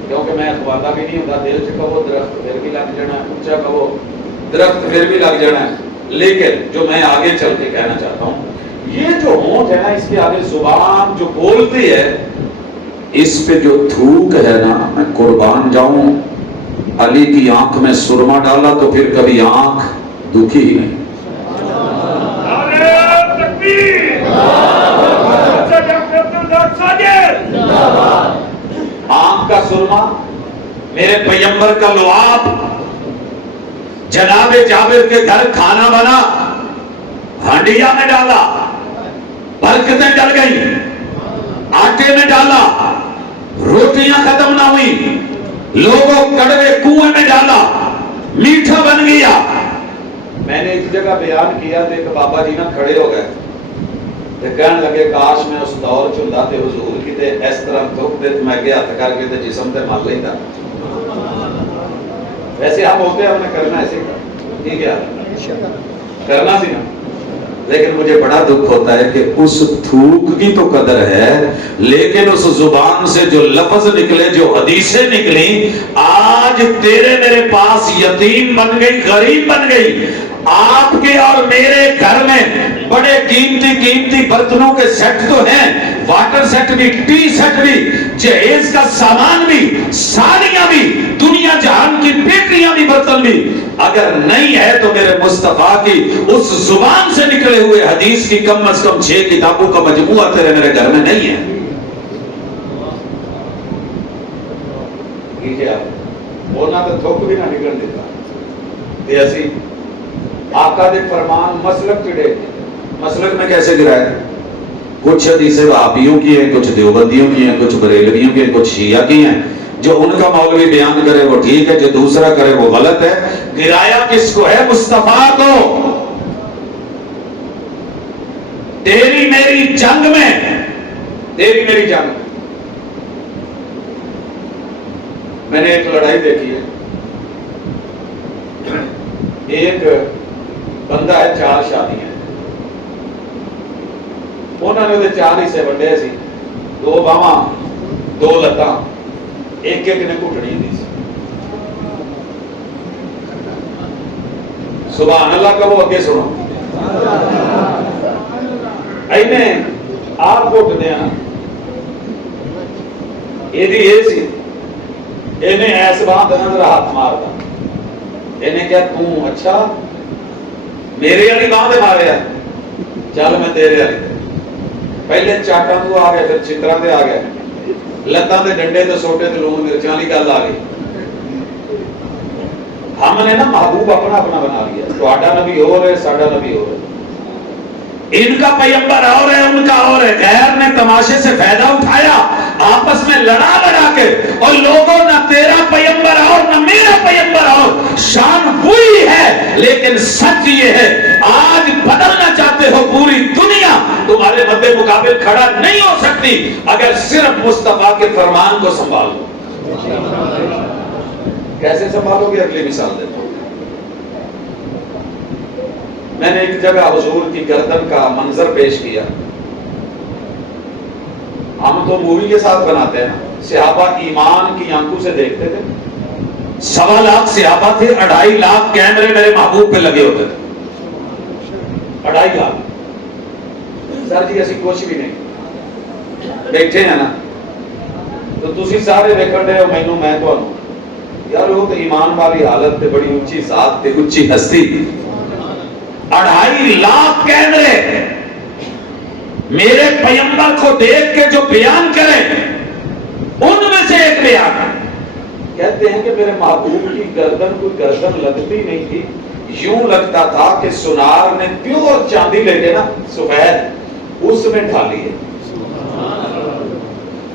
کیونکہ میں اخواندہ بھی نہیں ہوتا، دل چ کہو درخت پھر بھی لگ جانا ہے، اونچا کہو درخت پھر بھی لگ جانا ہے۔ لیکن جو میں آگے چل کے کہنا چاہتا ہوں، یہ جو ہونٹ ہے نا، اس کے آگے زبان جو بولتی ہے، اس پہ جو تھوک ہے نا، میں قربان جاؤں، علی کی آنکھ میں سرما ڈالا تو پھر کبھی آنکھ دکھی ہی نہیں۔ آنکھ کا سرما، میرے پیغمبر کا لعاب، جناب جابر کے گھر کھانا بنا، ہانڈیا میں ڈالا، برکتیں ڈل گئی، آٹے میں ڈالا، روٹیاں ختم نہ ہوئی، لوگوں کڑوے کنویں میں ڈالا، میٹھا بن گیا۔ میں نے اس جگہ بیان کیا تو ایک بابا جی نا کھڑے ہو گئے، کہنے لگے کاش میں اس دور چندہ تے حضور کی تے اس طرح دکھ دے میں گیا ہاتھ کر کے تے جسم تے مل لیتا۔ ویسے ہم ہوتے ہیں، ہم نے کرنا ایسے ہی، ٹھیک ہے کرنا سی نا، لیکن مجھے بڑا دکھ ہوتا ہے کہ اس تھوک کی تو قدر ہے، لیکن اس زبان سے جو لفظ نکلے، جو حدیثیں نکلی، آج تیرے میرے پاس یتیم بن گئی، غریب بن گئی۔ آپ کے اور میرے گھر میں بڑے قیمتی برتنوں کے سیٹ تو ہیں، واٹر سیٹ بھی، ٹی سیٹ بھی، جہیز کا سامان بھی، سالیاں بھی، دنیا جہان کی پیٹیاں بھی، برتن بھی، اگر نہیں ہے تو میرے مصطفیٰ کی اس زبان سے نکلے ہوئے حدیث کی کم از کم 6 کتابوں کا مجموعہ تیرے میرے گھر میں نہیں ہے۔ ٹھیک ہے، وہ نہ تو تھوک بھی نہ نکل دیتا تے اسی آقا دے فرمان مسلک چڑے، مسلک میں کیسے گرائے؟ کچھ حدیثیں وہابیوں کی ہیں، کچھ دیوبندیوں کی ہیں، کچھ بریلویوں کی ہیں، کچھ شیعہ کی ہیں۔ جو ان کا مولوی بیان کرے وہ ٹھیک ہے، جو دوسرا کرے وہ غلط ہے۔ گرایا کس کو ہے؟ مصطفیٰ کو۔ تیری میری جنگ میں، تیری میری جنگ میں نے ایک لڑائی دیکھی ہے، ایک بندہ ہے، 4 شادیاں، انہوں نے 4 حصے ونڈے سی، 2 باواں 2 لتاں، ایک نے گھٹنی دی سی۔ سبحان اللہ کہو، اگے سنو، اینے آپ گھٹنے ہیں، یہ سی، انہیں ایس باندھ نظر ہاتھ مارتا، انہیں کیا تم اچھا میرے والی باندھ مارے ہیں، چل میں تیرے والی۔ پہلے چاٹاں تو آ گئے، پھر چتراں تے آ گئے، لتاں تے ڈنڈے تے سوٹے تے لون مرچاں والی گل آ گئی۔ ہم نے نا محبوب اپنا اپنا بنا لیا، تہاڈا نبی اور ہے، ساڈا نبی اور ہے، ان کا پیغمبر اور ہے، ان کا اور ہے۔ غیر نے تماشے سے فائدہ اٹھایا، آپس میں لڑا لڑا کے، اور لوگوں نہ تیرا پیغمبر اور نہ میرا پیغمبر اور، شان وہی ہے، لیکن سچ یہ ہے آج بدلنا چاہتے ہو پوری دنیا، تمہارے مد مقابل کھڑا نہیں ہو سکتی اگر صرف مصطفیٰ کے فرمان کو سنبھالو۔ کیسے سنبھالو گے؟ اگلی مثال دیتا ہوں۔ میں نے ایک جگہ حضور کی گردن کا منظر پیش کیا، ہم تو مووی کے ساتھ بناتے ہیں، صحابہ ایمان کی آنکھوں سے دیکھتے تھے، 1.25 لاکھ صحابہ تھے، 2.5 لاکھ کیمرے میرے محبوب پہ لگے ہوتے تھے، 2.5 لاکھ۔ سر جی اسی کچھ بھی نہیں بیٹھے ہیں نا، تو تسی سارے دیکھن رہے ہو مینوں، میں تانوں، یار وہ تو ایمان والی حالت تے بڑی اونچی ذات تے اونچی ہستی، 2.5 لاکھ کیمرے میرے پیغمبر کو دیکھ کے جو بیان کریں، ان میں سے ایک بیان کہتے ہیں کہ میرے محبوب کی گردن کوئی گردن لگتی نہیں تھی، یوں لگتا تھا کہ سنار نے پیور چاندی لے کے نا سفید اس میں ڈالی ہے،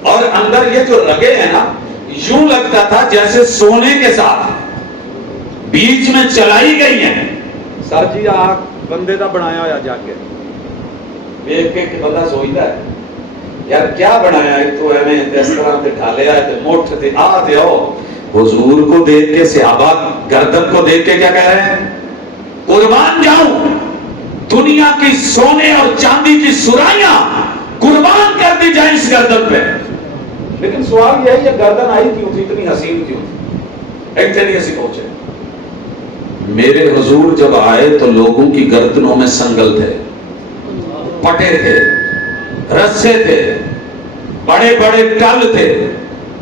اور اندر یہ جو رگے ہیں نا، یوں لگتا تھا جیسے سونے کے ساتھ بیچ میں چلائی گئی ہیں. سر جی آ بندے دا بنایا ہوا جگ ہے دیکھ کے کہ بندہ سوچتا ہے یار کیا بنایا ہے تو ایویں اس طرح تے ڈھالیا ہے تے مٹھ تے آ تے او. حضور کو دیکھ کے صحابہ گردن کو دیکھ کے کیا کہہ رہے ہیں؟ قربان جاؤں دنیا کی سونے اور چاندی کی سرائیاں قربان کر دی جائیں اس گردن پہ. لیکن سوال یہ ہے یہ گردن آئی کیوں تھی اتنی حسین کیوں تھی اتنی ایسی پہنچے؟ میرے حضور جب آئے تو لوگوں کی گردنوں میں سنگل تھے, پٹے تھے, رسے تھے, بڑے بڑے ٹل تھے,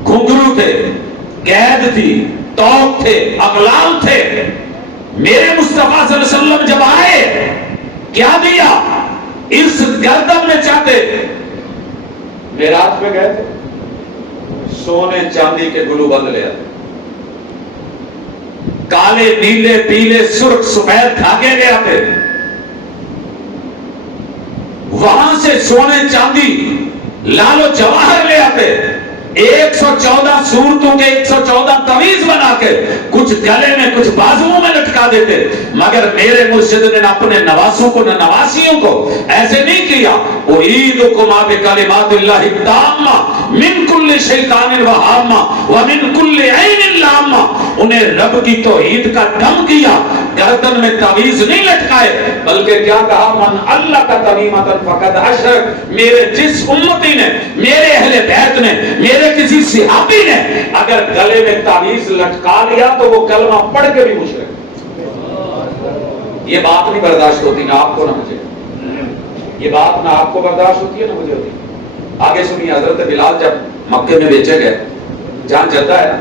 گھنگرو تھے, قید تھی, توق تھے, اغلال تھے. میرے مصطفیٰ صلی اللہ علیہ وسلم جب آئے کیا دیا اس گردن میں چاہتے؟ معراج پہ گئے تھے, سونے چاندی کے گلو بند لے آتے, کالے نیلے پیلے سرخ سفید دھاگے لے آتے, وہاں سے سونے چاندی لال و جواہر لے آتے, 114 صورتوں کے 114 تعویذ بنا کے کچھ گلے میں کچھ بازوؤں میں لٹکا دیتے. مگر میرے مرشد نے اپنے نواسوں کو نہ نواسیوں کو ایسے نہیں کیا. اعیدکما بکلمات اللہ التامہ من کل شیطان وہامہ ومن کل عین لامہ. انہیں رب کی توحید کا دم کیا, گردن میں تعویذ نہیں لٹکائے بلکہ کیا کہا من اللہ کا تمیمۃ فقد اشرک. میرے جس امتی نے, میرے اہل بیت نے, میرے کسی صحابی نے اگر گلے میں تعویذ لٹکا لیا تو وہ کلمہ پڑھ کے بھی مشرک. یہ بات نہیں برداشت ہوتی نہ آپ کو نہ مجھے, یہ بات نہ آپ کو برداشت ہوتی ہے نہ مجھے ہوتی. آگے سنیے, حضرت بلال جب مکے میں بیچے گئے, جہاں جدہ ہے,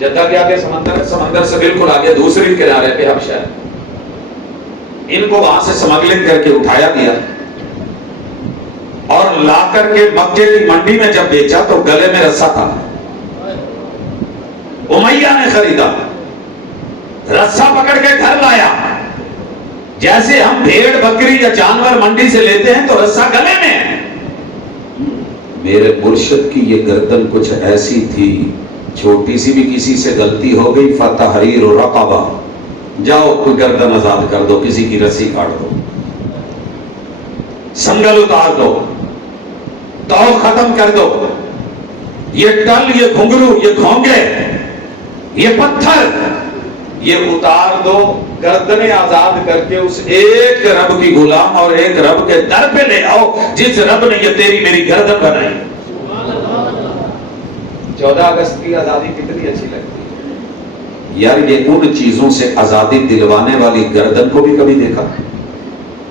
جدہ کے آگے سمندر ہے, سمندر سے بالکل آگے دوسری کنارے پہ حبشہ ہے. ان کو وہاں سے سمگلنگ کر کے اٹھایا گیا اور لا کر کے مکے کی منڈی میں جب بیچا تو گلے میں رسا تھا. امیہ نے خریدا, رسا پکڑ کے گھر لایا. جیسے ہم بھیڑ بکری یا جانور منڈی سے لیتے ہیں تو رسا گلے میں ہے. میرے مرشد کی یہ گردن کچھ ایسی تھی, چھوٹی سی بھی کسی سے غلطی ہو گئی فتحریر رقبہ, جاؤ کوئی گردن آزاد کر دو, کسی کی رسی کاٹ دو, سنگل اتار دو, تو ختم کر دو. یہ ٹل, یہ گھنگرو, یہ گھونگے, یہ پتھر, یہ اتار دو. گردنیں آزاد کر کے اس ایک رب کی غلام اور ایک رب کے در پہ لے آؤ جس رب نے یہ تیری میری گردن بنائی. 14 اگست کی آزادی کتنی اچھی لگتی ہے یار. یہ ان چیزوں سے آزادی دلوانے والی گردن کو بھی کبھی دیکھا؟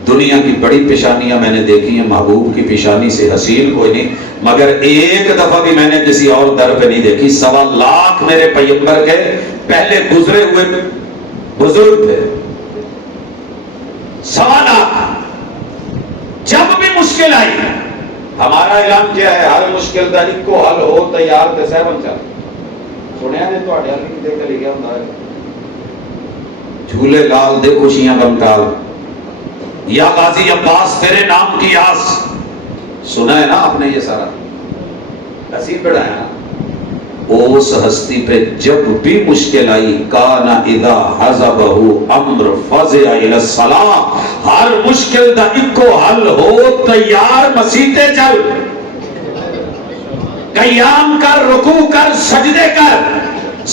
دنیا کی بڑی پیشانیاں میں نے دیکھی ہیں, محبوب کی پیشانی سے حسین کوئی نہیں, مگر ایک دفعہ بھی میں نے کسی اور در پہ نہیں دیکھی. 1.25 لاکھ میرے پیغمبر کے پہلے گزرے ہوئے بزرگ تھے, 1.25 لاکھ. جب بھی مشکل آئی ہمارا اعلان کیا ہے, ہر مشکل کا ایک کو حل ہو تیار تے سہ بن چل. سنیا نے تو حل نہیں دیکھ لے گیا ہوں جھولے لال دے خوشیاں بمٹال, یا غازی عباس تیرے نام کی آس. سنا ہے نا آپ نے یہ سارا نصیب بڑھایا نا. اس ہستی پہ جب بھی مشکل آئی کانا اذا حزبہ امر فزع الی الصلاۃ, ہر مشکل دا اکو حل ہو تیار مسیتے چل. قیام کر, رکوع کر, سجدے کر,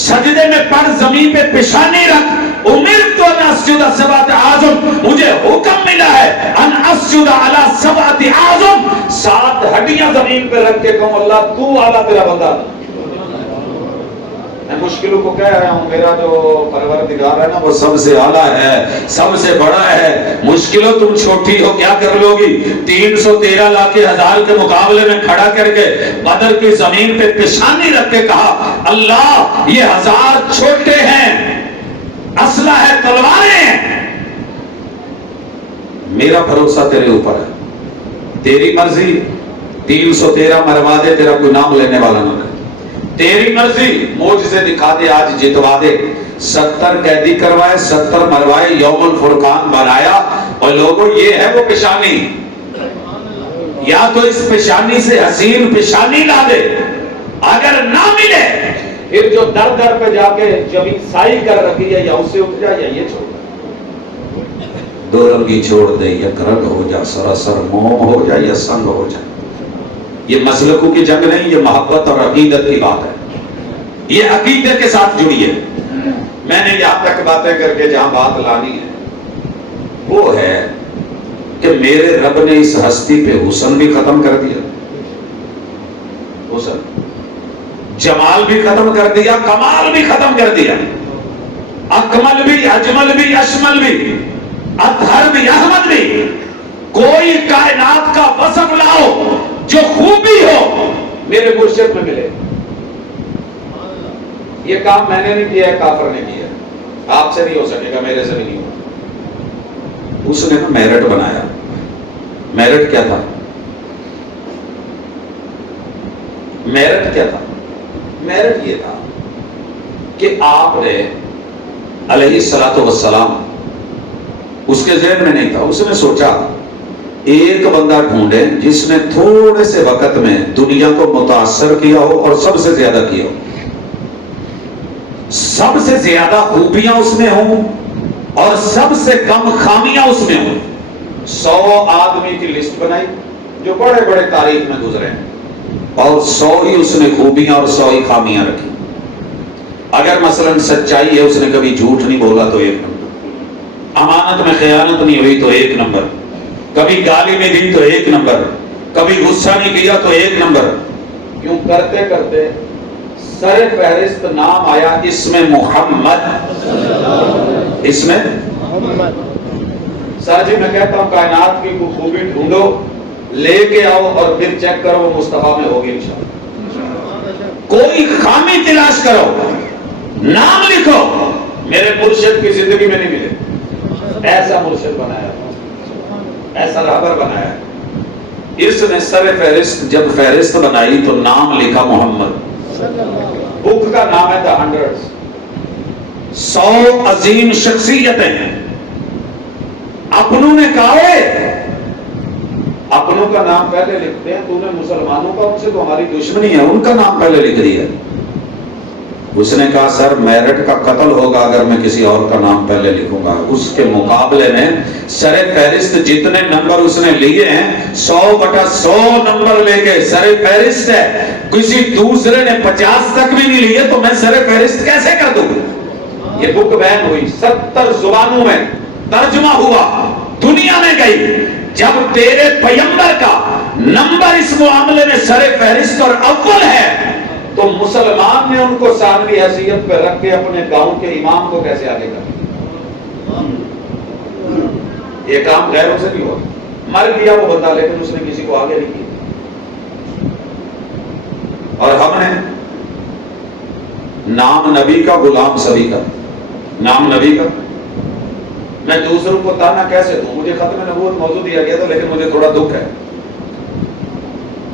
سجدے میں پڑھ, زمین پہ پیشانی رکھ. امرت ان اسجد سبعۃ اعظم, مجھے حکم ملا ہے ان اسجد علی سبعۃ اعظم, 7 ہڈیاں زمین پہ رکھ کے کہوں اللہ تو اعلیٰ تیرا بندہ. میں مشکلوں کو کہہ رہا ہوں, میرا جو پروردگار ہے نا وہ سب سے اعلیٰ ہے, سب سے بڑا ہے. مشکلوں تم چھوٹی ہو کیا کر لو گی؟ 313 لاکھ ہزار کے مقابلے میں کھڑا کر کے بدر کی زمین پہ پیشانی رکھ کے کہا اللہ یہ 1000 چھوٹے ہیں, اسلحہ ہے, تلواریں ہیں, میرا بھروسہ تیرے اوپر ہے, تیری مرضی. 313 مروا دے, تیرا کوئی نام لینے والا نہ رہے. تیری مرضی, معجزے دکھا دے, آج جتوا دے. 70 قیدی کروائے, 70 مروائے, یوم الفرقان بنایا. اور لوگوں یہ ہے وہ پیشانی, یا تو اس پیشانی سے حسین پیشانی لا دے, اگر نہ ملے پھر جو در در پہ جا کے زمین سائی کر رکھی ہے یا اس سے اٹھ جا یا یہ چھوڑ دے. دو رنگی چھوڑ دے، یک رنگ ہو جا، سراسر موم ہو جا یا سنگ ہو جا. یہ مسلکوں کی جنگ نہیں، یہ محبت اور عقیدت کی بات ہے. یہ عقیدے کے ساتھ جڑی ہے. میں نے یہاں تک باتیں کر کے جہاں بات لانی ہے وہ ہے کہ میرے رب نے اس ہستی پہ حسن بھی ختم کر دیا، حسن، جمال بھی ختم کر دیا، کمال بھی ختم کر دیا، اکمل بھی، اجمل بھی، اشمل بھی، اطہر بھی، احمد بھی. کوئی کائنات کا وصف لاؤ جو خوبی ہو میرے مرشد میں ملے. یہ کام میں نے نہیں کیا ہے، کافر نے کیا ہے. آپ سے نہیں ہو سکے گا، میرے سے بھی نہیں ہوگا. اس نے نا میرٹ بنایا. میرٹ کیا تھا؟ میرٹ کیا تھا؟ میرٹ یہ تھا کہ آپ نے علیہ الصلوۃ والسلام، اس کے ذہن میں نہیں تھا، اس نے سوچا ایک بندہ ڈھونڈے جس نے تھوڑے سے وقت میں دنیا کو متاثر کیا ہو اور سب سے زیادہ کیا ہو، سب سے زیادہ خوبیاں اس میں ہوں اور سب سے کم خامیاں اس میں ہوں. 100 آدمی کی لسٹ بنائی جو بڑے بڑے تاریخ میں گزرے ہیں، اور 100 ہی اس نے خوبیاں اور 100 ہی خامیاں رکھی. اگر مثلا سچائی ہے، اس نے کبھی جھوٹ نہیں بولا تو 1 نمبر، امانت میں خیانت نہیں ہوئی تو 1 نمبر، کبھی گالی نہیں دی تو 1 نمبر، کبھی غصہ نہیں کیا تو 1 نمبر. کیوں کرتے کرتے سر فہرست نام آیا اس میں محمد. اس میں سر جی میں کہتا ہوں کائنات کی کوئی خوبی ڈھونڈو، لے کے آؤ اور پھر چیک کرو وہ مصطفیٰ میں ہوگی انشاءاللہ. کوئی خامی تلاش کرو، نام لکھو، میرے مرشد کی زندگی میں نہیں ملے. ایسا مرشد بنایا، ایسا رہبر بنایا. اس نے سر فہرست جب فہرست بنائی تو نام لکھا محمد. بک کا نام ہے دا 100 عظیم شخصیتیں ہیں. اپنوں نے کہا ہے، اپنوں کا نام پہلے لکھتے ہیں، تو نے مسلمانوں کا ان سے تو ہماری دشمنی ہے، ان کا نام پہلے لکھ دیا. اس نے کہا سر میرٹ کا قتل ہوگا اگر میں کسی اور کا نام پہلے لکھوں گا. اس کے مقابلے میں سر فہرست جتنے نمبر اس نے لیے ہیں 100/100 نمبر لے کے سر فہرست ہے. کسی دوسرے نے 50 تک بھی نہیں لیے تو میں سر فہرست کیسے کر دوں؟ یہ بک بین ہوئی، 70 زبانوں میں ترجمہ ہوا، دنیا میں گئی. جب تیرے پیغمبر کا نمبر اس معاملے میں سر فہرست اور اول ہے تو مسلمان نے ان کو ثانوی حیثیت پہ رکھ کے اپنے گاؤں کے امام کو کیسے آگے کر؟ یہ کام غیروں سے نہیں ہوا. مر گیا وہ بندہ لیکن اس نے کسی کو آگے نہیں کیا. اور ہم نے نام نبی کا، غلام سبھی کا. نام نبی کا میں دوسروں کو تانا کیسے دوں؟ مجھے ختم نبوت موضوع دیا گیا تھا لیکن مجھے تھوڑا دکھ ہے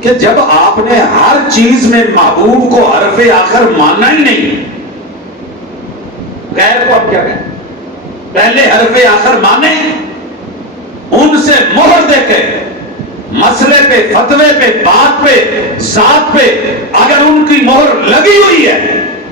کہ جب آپ نے ہر چیز میں محبوب کو حرف آخر ماننا ہی نہیں، غیر کو آپ کیا کہیں؟ پہلے حرف آخر مانے، ان سے مہر دے کے مسئلے پہ، فتوے پہ، بات پہ، ذات پہ اگر ان کی مہر لگی ہوئی ہے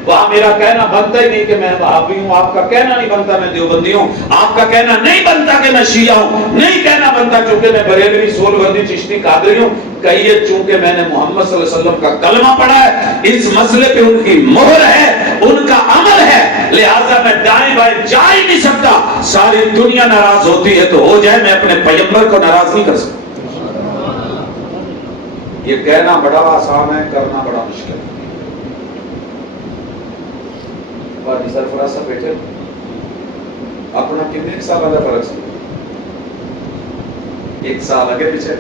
وہاں میرا کہنا بنتا ہی نہیں کہ میں وہابی ہوں، آپ کا کہنا نہیں بنتا میں دیوبندی ہوں، آپ کا کہنا نہیں بنتا کہ میں شیعہ ہوں، نہیں کہنا بنتا چونکہ میں بریلوی، سولبندی، چشتی، قادری ہوں. کہیے چونکہ میں نے محمد صلی اللہ علیہ وسلم کا کلمہ پڑھا ہے، اس مسئلے پہ ان کی مہر ہے، ان کا عمل ہے، لہذا میں دائیں بائیں جا ہی نہیں سکتا. ساری دنیا ناراض ہوتی ہے تو ہو جائے، میں اپنے پیغمبر کو ناراض نہیں کر سکتا. یہ کہنا بڑا آسان ہے، کرنا بڑا مشکل ہے. باقی سرفراز صاحب بیٹھے اپنا کتنے سال کا فرق سے 1 سال آگے پیچھے.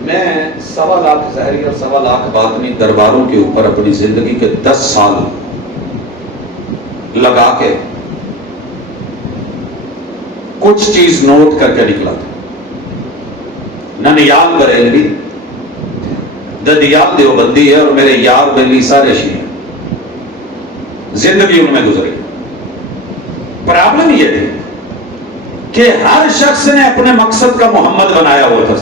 میں 1.25 لاکھ ظاہری اور 1.25 لاکھ باطنی درباروں کے اوپر اپنی زندگی کے 10 سال لگا کے کچھ چیز نوٹ کر کے نکلا تھا. ننیال بریلوی، ددیال دیوبندی ہے اور میرے یار بیلی سارے شیعہ. زندگی ان میں گزری. پرابلم یہ تھی کہ ہر شخص نے اپنے مقصد کا محمد بنایا ہوا تھا.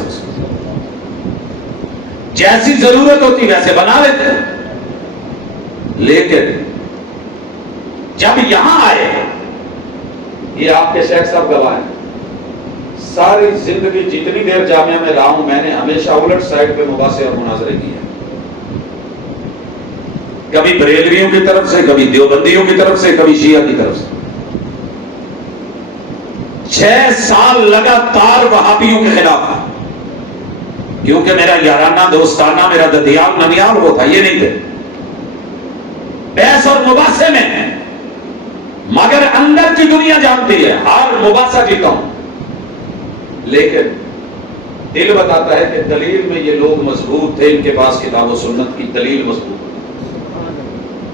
جیسی ضرورت ہوتی ویسے بنا لیتے. لیکن جب یہاں آئے، یہ آپ کے شیخ صاحب گواہ ہیں، ساری زندگی جتنی دیر جامعہ میں رہا ہوں میں نے ہمیشہ الٹ سائڈ پہ مباحثے اور مناظرے کیے ہیں، کبھی بریلویوں کی طرف سے، کبھی دیوبندیوں کی طرف سے، کبھی شیعہ کی طرف سے۔ 6 سال لگاتار وہابیوں کے خلاف، کیونکہ میرا یارانہ دوستانہ، میرا ددیال ننیال وہ تھا، یہ نہیں تھے بحث اور مباحثے میں، مگر اندر کی دنیا جانتی ہے ہر مباحثہ جیتا ہوں، لیکن دل بتاتا ہے کہ دلیل میں یہ لوگ مضبوط تھے، ان کے پاس کتاب و سنت کی دلیل مضبوط،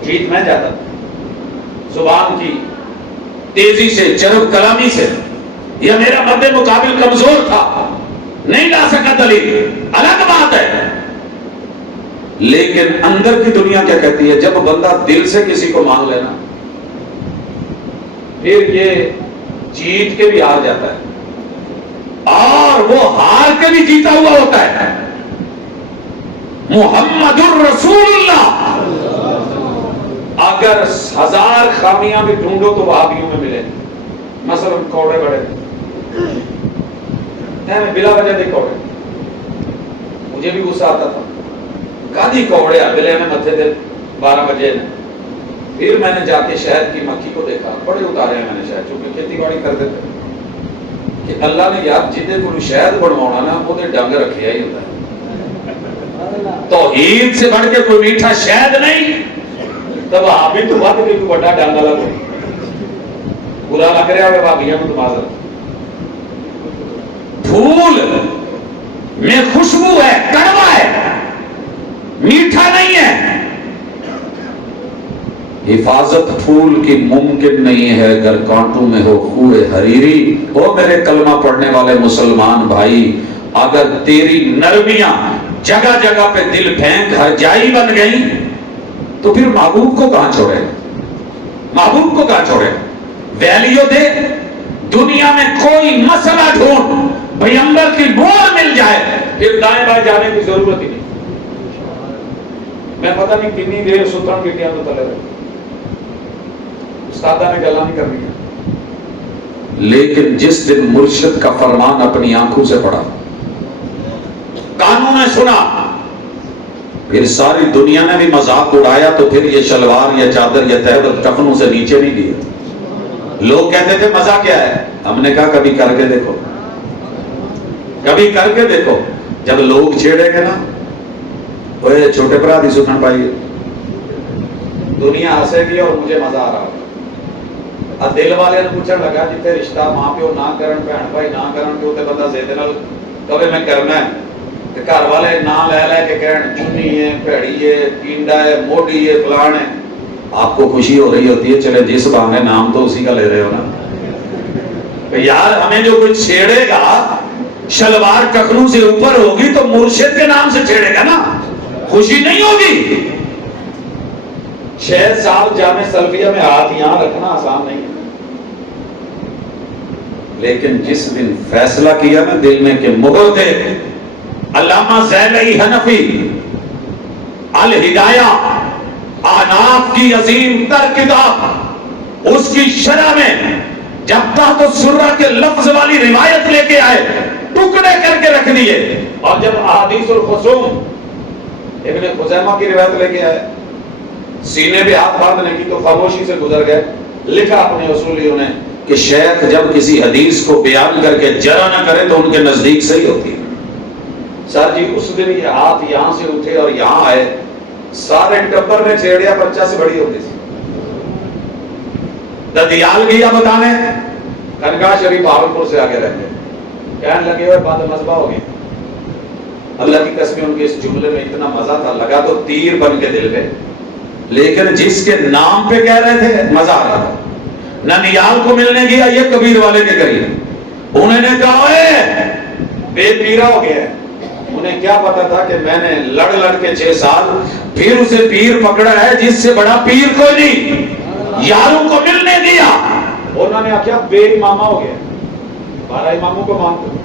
جیت میں جاتا تھا زبان کی تیزی سے، چرب کلامی سے، یا میرا مد مقابل کمزور تھا نہیں لا سکا دلیل، الگ بات ہے، لیکن اندر کی دنیا کیا کہتی ہے؟ جب بندہ دل سے کسی کو مان لینا پھر یہ جیت کے بھی ہار جاتا ہے اور وہ ہار کے بھی جیتا ہوا ہوتا ہے۔ محمد الرسول اللہ، اگر 1000 خامیاں بھی ڈھونڈو تو وہابیوں میں ملے، مثلا کوڑے بڑے میں بلا وجہ دے کوڑے، مجھے بھی غصہ آتا تھا، گاندھی کوڑے بلے میں متھے دے 12 بجے نے، پھر میں نے جا کے شہد کی مکھی کو دیکھا، بڑے اتارے ہیں میں نے شہد، چونکہ کھیتی باڑی کرتے تھے، کہ اللہ نے یاد جتنے کو شہد بنوانا نا وہ ڈنگ رکھے ہی ہوتا ہے، توحید سے بڑھ کے کوئی میٹھا شہد نہیں، تب آپ بھی تو بات کہ تو بڑا ڈنگ والا کوئی برا لگ رہا ہے بھابیاں کو، معذرت، پھول میں خوشبو ہے، کڑوا ہے، میٹھا نہیں ہے۔ حفاظت پھول کی ممکن نہیں ہے اگر کانٹوں میں ہو خوئے حریری۔ او میرے کلمہ پڑھنے والے مسلمان بھائی، اگر تیری نرمیاں جگہ جگہ پہ دل پھینک ہرجائی بن گئی تو پھر محبوب کو کہاں چھوڑے؟ محبوب کو کہاں چھوڑے؟ ویلیو دے، دنیا میں کوئی مسئلہ ڈھونڈ، پیغمبر کی بول مل جائے، پھر دائیں بائیں جانے کی ضرورت ہی نہیں۔ میں پتہ نہیں کتنی دیر سترن پیٹیاں تو تلے رہے، استادہ نے گلا نہیں کر دیا، لیکن جس دن مرشد کا فرمان اپنی آنکھوں سے پڑھا، کانوں نے سنا، پھر ساری دنیا نے بھی مذاق اڑایا، تو پھر یہ شلوار یا چادر یا تہبند کفنوں سے نیچے نہیں دیا۔ لوگ کہتے تھے مزہ کیا ہے، ہم نے کہا کبھی کر کے دیکھو، کبھی کر کے دیکھو، جب لوگ چھیڑیں گے نا، اوے چھوٹے برا دی سکھن پائی، دنیا ہنسے گی اور مجھے مزہ آ رہا ہوگا۔ دل والے نے پوچھنے لگا جتے رشتہ ماں پیو نہ کرن، بہن بھائی نہ کرن، کہ تے بندہ زیدے نال کبھی میں کرنا ہے، کہ گھر والے نام لے لے کے کہن چنی ہے، بھیڑی ہے، پینڈا ہے، موڈی ہے، فلان ہے، آپ کو خوشی ہو رہی ہوتی ہے، چلے جس بہانے نام تو اسی کا لے رہے ہو نا، یار ہمیں جو کچھ چھیڑے گا شلوار ککھنوں سے اوپر ہوگی تو مرشد کے نام سے چھیڑے گا نا، خوشی نہیں ہوگی۔ 6 سال جامع سلفیہ میں ہاتھ یہاں رکھنا آسان نہیں ہے، لیکن جس دن فیصلہ کیا نا دل میں کہ مغل تھے، علامہ زیلعی حنفی الہدایہ احناف کی عظیم تر کتاب، اس کی شرح میں جب تحت السرہ کے لفظ والی روایت لے کے آئے، ٹکڑے کر کے رکھ دیے، اور جب احادیث الخصوم ابن خزیمہ کی روایت لے کے آئے، سینے پہ ہاتھ باندھنے کی تو خاموشی سے گزر گئے۔ لکھا اپنے اصولیوں نے کہ شیخ جب کسی حدیث کو بیان کر کے جرا نہ کرے تو ان کے نزدیک صحیح ہوتی ہے۔ سر جی اس دن یہ ہاتھ یہاں سے اٹھے اور یہاں آئے، سارے ٹبر میں چھیڑیا پرچہ سے بڑی ہوتی تھی۔ ددیال گیا بتانے، کنگا شریف بہاولپور سے آگے رہتے، کہنے لگے اور بات مذبح ہو گئی۔ اللہ کی قسم ان کے اس جملے میں اتنا مزہ تھا، لگا تو تیر بن کے دل پہ، لیکن جس کے نام پہ کہہ رہے تھے مزہ آ رہا تھا۔ ننیال کو ملنے گیا یہ کبیر والے کے قریب، انہوں نے کہا اے بے پیرا ہو گیا ہے، انہیں کیا پتا تھا کہ میں نے لڑ لڑ کے 6 سال پھر اسے پیر پکڑا ہے جس سے بڑا پیر کوئی نہیں، یاروں کو ملنے دیا۔ انہوں نے کیا بے امامہ ہو گیا، 12 اماموں کو مانتے۔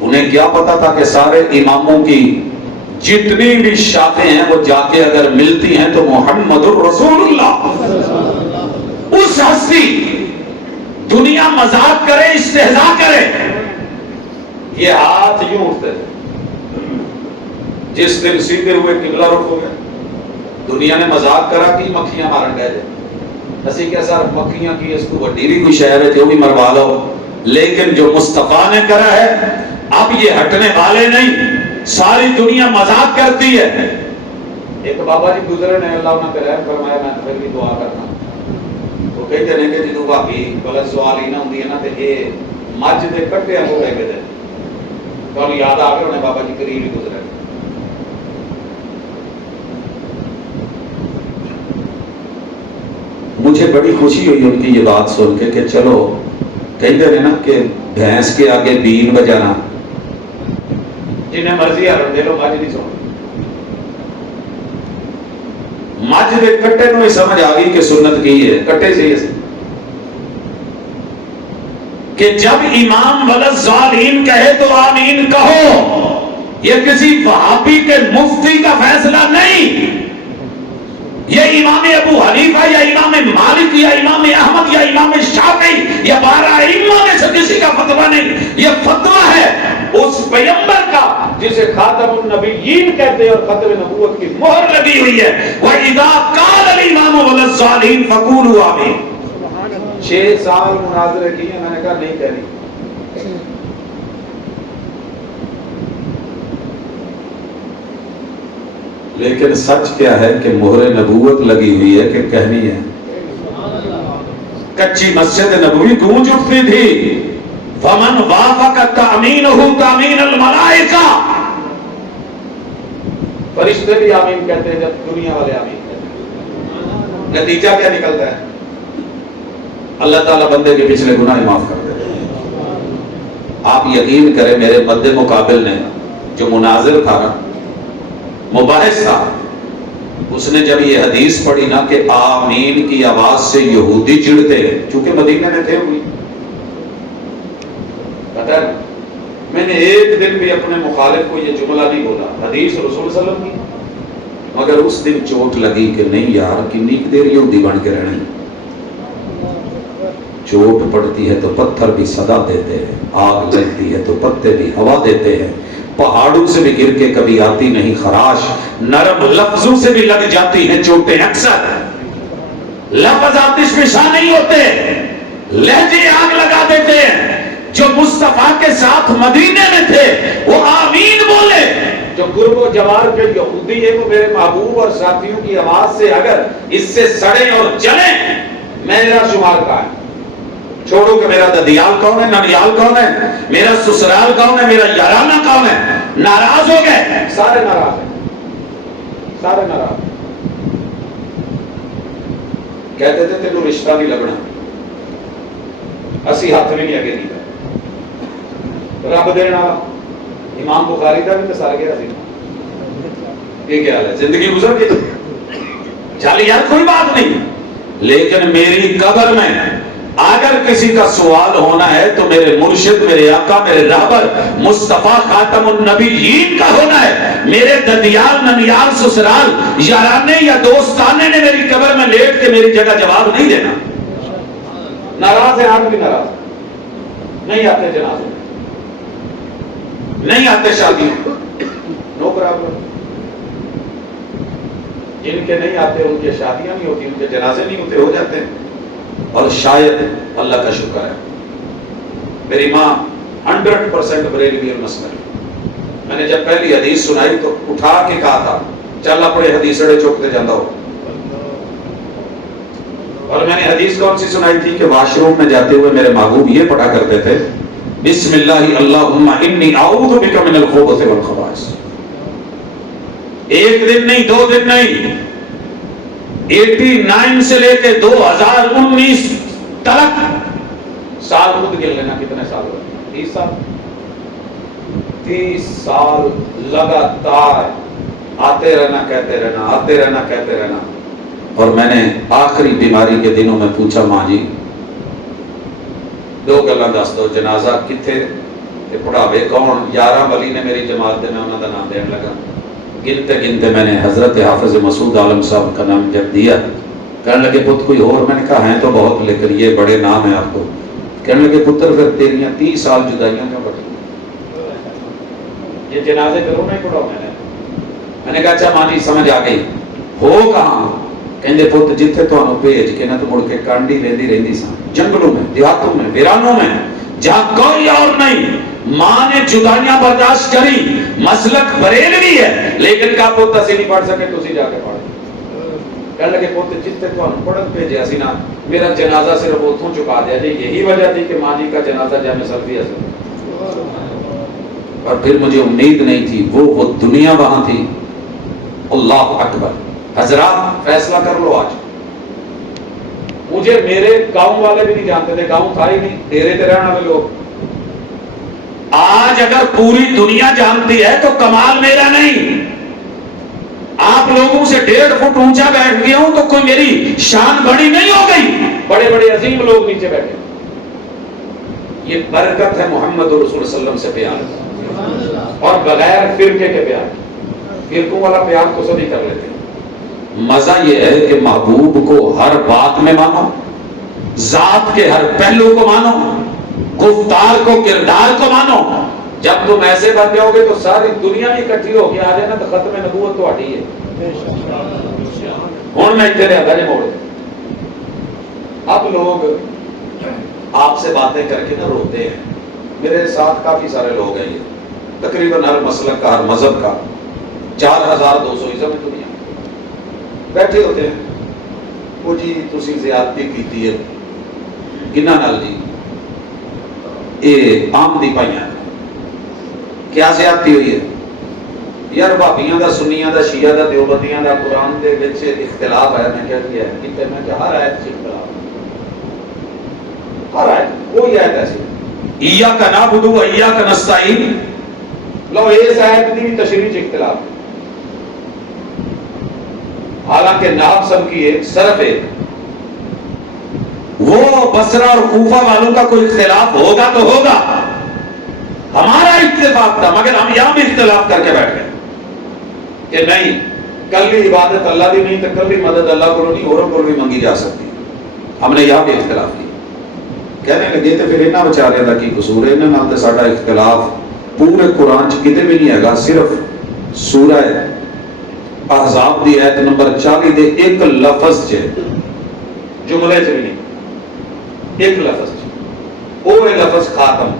انہیں کیا پتا تھا کہ سارے اماموں کی جتنی بھی شاخیں ہیں وہ جا کے اگر ملتی ہیں تو محمد الرسول اللہ، اس ہستی دنیا مذاق کرے استہزاء کرے، یہ ہاتھ یوں اٹھتے تھے۔ جس دن سیدھے ہوئے قبلہ رخ ہو گئے، دنیا نے مذاق کرا کہ مکھیاں مارن گئے تھے، اسی کیا سر مکھیاں کی اس کو وڈی بھی کوئی شہر ہے جو بھی مروا لو، لیکن جو مصطفیٰ نے کرا ہے اب یہ ہٹنے والے نہیں، ساری دنیا مذاق کرتی ہے۔ ایک بابا جی گزرے نے، اللہ انہوں نے رحم فرمایا، میں پھر بھی دعا کرنا، وہ کہتے ہیں کہ جدو بھابی غلط سوال ہی نہ ہوندی ہے نا تے یہ مجھ دے کٹے ہیں وہ کہتے ہیں، تو یاد آ گیا انہیں بابا جی قریب ہی گزرے۔ مجھے بڑی خوشی ہوئی ان کی یہ بات سن کے کہ چلو کہتے ہیں نا کہ بھینس کے آگے بین بجانا، جنہیں مرضی ہرن دے لو مجھ نہیں سن، مجھ دے کٹے نو سمجھ آ گئی کہ سنت کی ہے، کٹے سے ہی کہ جب امام والضالین کہے تو آمین کہو، یہ کسی وہابی کے مفتی کا فیصلہ نہیں، یہ امام ابو حنیفہ یا امام مالک یا امام احمد یا امام شافعی یا 12 ائمہ میں سے کسی کا فتویٰ نہیں، یہ فتویٰ ہے اس پیغمبر کا جسے خاتم النبیین کہتے ہیں اور ختم نبوت کی مہر لگی ہوئی ہے۔ وَإِذَا قَالَ الْإِمَامُ وَلَلصَّالِحِينَ فَقُولُوا آمِينَ۔ 6 سال مناظرے کیے، میں نے کہا نہیں کہنی، لیکن سچ کیا ہے کہ مہر نبوت لگی ہوئی ہے کہ کہنی ہے۔ کچی مسجد نبوی گونج اٹھتی تھی، فمن وافق تامینہ تامین الملائکہ، فرشتے بھی آمین کہتے ہیں جب دنیا والے آمین کہتے ہیں۔ نتیجہ کیا نکلتا ہے؟ اللہ تعالیٰ بندے کے پچھلے گناہ معاف کر دے۔ آپ یقین کریں میرے مد مقابل نے جو مناظر تھا نا، مباحث تھا، اس نے جب یہ حدیث پڑھی نا کہ آمین کی آواز سے یہودی چڑھتے ہیں، چونکہ مدینہ میں تھے ہوئی، پتہ ہے میں نے ایک دن بھی اپنے مخالف کو یہ جملہ نہیں بولا، حدیث رسول صلی اللہ علیہ وسلم کی، مگر اس دن چوٹ لگی کہ نہیں یار کنی دیر یہودی بن کے رہنا ہے۔ چوٹ پڑتی ہے تو پتھر بھی صدا دیتے ہیں، آگ لگتی ہے تو پتے بھی ہوا دیتے ہیں، پہاڑوں سے بھی گر کے کبھی آتی نہیں خراش، نرم لفظوں سے بھی لگ جاتی ہیں چوٹیں، اکثر لفظ آتش فشاں نہیں ہوتے، لہجے آگ لگا دیتے ہیں۔ جو مصطفیٰ کے ساتھ مدینے میں تھے وہ آمین بولے، جو گرب و جوار کے یہودی ہے وہ میرے محبوب اور ساتھیوں کی آواز سے اگر اس سے سڑے اور جلیں، میرا شمار کہاں ہے؟ چھوڑو کہ میرا ددیال کون ہے، ننیال کون ہے، میرا سسرال کون ہے، میرا یارانہ کون ہے، ناراض ہو گئے، سارے ناراض ہیں، سارے ناراض ہیں۔ کہتے تھے تینوں رشتہ نہیں لبنا، اسی ہاتھ میں نہیں اگے نہیں رب دینا۔ امام بخاری کا بھی تو سر گیا سی، یہ کیا ہے زندگی گزر گئی، چل یار کوئی بات نہیں، لیکن میری قبر میں اگر کسی کا سوال ہونا ہے تو میرے مرشد، میرے آقا، میرے رہبر مصطفیٰ خاتم النبیین کا ہونا ہے۔ میرے ددیال، ننیال، سسرال، یارانے یا دوستانے نے میری قبر میں لیٹ کے میری جگہ جواب نہیں دینا۔ ناراض ہے، آج بھی ناراض ہے، نہیں آتے جنازے، نہیں آتے شادی، نو پرابلم۔ جن کے نہیں آتے ان کی شادیاں نہیں ہوتی، ان کے جنازے نہیں ہوتے، ہو جاتے ہیں، اور شاید اللہ کا شکر ہے میری ماں 100% بریلوی اور مسلم۔ میں نے جب پہلی حدیث سنائی تو اٹھا کے کہا تھا چل اپنے حدیثڑے چوکتے جاندہ ہو، اور میں نے حدیث کون سی سنائی تھی کہ واش روم میں جاتے ہوئے میرے محبوب یہ پڑھا کرتے تھے بسم اللہ اللہم انی اعوذ بک من الخبث والخبائث۔ ایک دن نہیں، 2 دن نہیں، 89 سے لے کے 2019 تک سال خود گر لینا کتنے سال ہوئے، 30 سال، 30 سال لگاتار آتے رہنا، کہتے رہنا، آتے رہنا، کہتے رہنا۔ اور میں نے آخری بیماری کے دنوں میں پوچھا ماں جی 2 گلاں دس دو، جنازہ کتھے تے پڑھاوے کون؟ 11 ولی نے میری جماعت دے میں انہاں دا نام دین لگا، گنتے گنتے میں نے حضرت حافظ مسعود عالم صاحب کا نام جب دیا، کہنے لگے پت کوئی اور؟ میں نے کہا ہیں تو بہت لیکن یہ بڑے نام ہیں آپ کو۔ کہنے لگے پتر پھر تیریاں 30 سال جدائیاں کیوں بٹی؟ یہ جنازے کرو نہیں پڑھو میں نے کہا اچھا ماں جی سمجھ آ گئی، ہو کہاں؟ کہندے پت جتھے تانوں بھیج کے نہ تو مڑ کے کانڈی لیندی رہندی سان، جنگلوں میں، دیہاتوں میں، ویرانوں میں، جہاں کوئی اور نہیں۔ ماں نے جدائیاں برداشت کری، مسلک بریلوی ہے، لیکن کہا پت اسی نہیں پڑھ سکے، تسی جا کے پڑھ۔ کہنے لگے پت جتھے تانوں پڑھن بھیجیا سی نا، میرا جنازہ صرف اتھوں چکا دیا جی، یہی وجہ تھی کہ ماں جی کا جنازہ جامع سلفیہ سے۔ اور پھر مجھے امید نہیں تھی، وہ دنیا وہاں تھی۔ اللہ اکبر۔ حضرات فیصلہ کر لو آج۔ مجھے میرے گاؤں والے بھی نہیں جانتے تھے، گاؤں تھا ہی نہیں، ڈیرے تے رہنے والے لوگ۔ آج اگر پوری دنیا جانتی ہے تو کمال میرا نہیں، آپ لوگوں سے 1.5 فٹ اونچا بیٹھ گیا ہوں تو کوئی میری شان بڑی نہیں ہو گئی۔ بڑے بڑے عظیم لوگ نیچے بیٹھے۔ یہ برکت ہے محمد رسول صلی اللہ علیہ وسلم سے پیار، اور بغیر فرقے کے پیار، فرقوں والا پیار تو سبھی کر لیتے ہیں۔ مزہ یہ ہے کہ محبوب کو ہر بات میں مانو، ذات کے ہر پہلو کو مانو، گفتار کو، کردار کو مانو۔ جب تم ایسے بن جاؤ گے تو ساری دنیا بھی اکٹھی ہو کے آ جائے نا تو ختم نبوت تو ہٹی ہے۔ ہوں میں اتنے آتا جی موڑ، اب لوگ آپ سے باتیں کر کے نہ روتے ہیں۔ میرے ساتھ کافی سارے لوگ ہیں، یہ تقریباً ہر مسلک کا، ہر مذہب کا، 4200 عیسوی دنیا بیٹھے ہوتے ہیں۔ وہ جی تسی زیادتی کیتی ہے، گنا نال جی یہ عام دی پائیاں کیا زیادتی ہوئی ہے؟ یار بھابیاں دا، سنیاں دا، شیعہ دا، دیوبندیاں دا قرآن دے وچ اختلاف ہے۔ میں کیا کیا ہے کہ میں کہ ہر آیت سے اختلاف ہے، ہر آیت کوئی آیت ایسی ایاک نعبد و ایاک نستعین، لو اس آیت دی تشریح چ اختلاف ہے، حالانکہ ناب سب کی ایک، صرف ایک۔ وہ بصرہ اور کوفہ والوں کا کوئی اختلاف ہوگا تو ہوگا، ہمارا اتفاق تھا، مگر ہم یہاں بھی اختلاف کر کے بیٹھ گئے کہ نہیں، کلی عبادت اللہ دی نہیں تو کلی مدد اللہ کو نہیں، اور کو بھی منگی جا سکتی۔ ہم نے یہاں بھی اختلاف کیا۔ کہنے لگے تو پھر انہاں بیچاریاں دا کی قصور ہے؟ انہاں نال تے ساڈا اختلاف پورے قرآن چ کتے بھی نہیں ہے، صرف سورہ احزاب دی آیت نمبر 40 دے ایک لفظ چ، جملے سے بھی نہیں، ایک لفظ وہ لفظ خاتم،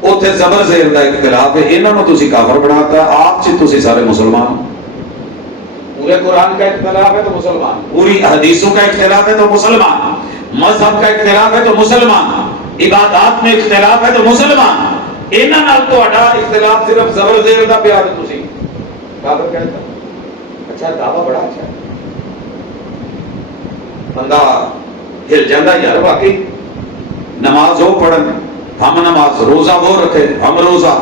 اوتھے زبر زیر دا اختلاف ہے۔ انہاں نو تسی کافر بناتا، آپ چ تسی سارے مسلمان۔ پورے قرآن کا اختلاف ہے تو مسلمان، پوری حدیثوں کا اختلاف ہے تو مسلمان، مذہب کا اختلاف ہے تو مسلمان، عبادات میں اختلاف ہے تو مسلمان۔ انہاں نال تہاڈا اختلاف صرف زبر زیر دا پیار ہے، تسی کافر کہتا۔ اچھا دعویٰ بڑا اچھا ہے، بندہ ہل جاندہ یار واقعی۔ نماز وہ پڑھن، ہم نماز، روزہ وہ رکھے ہم روزہ،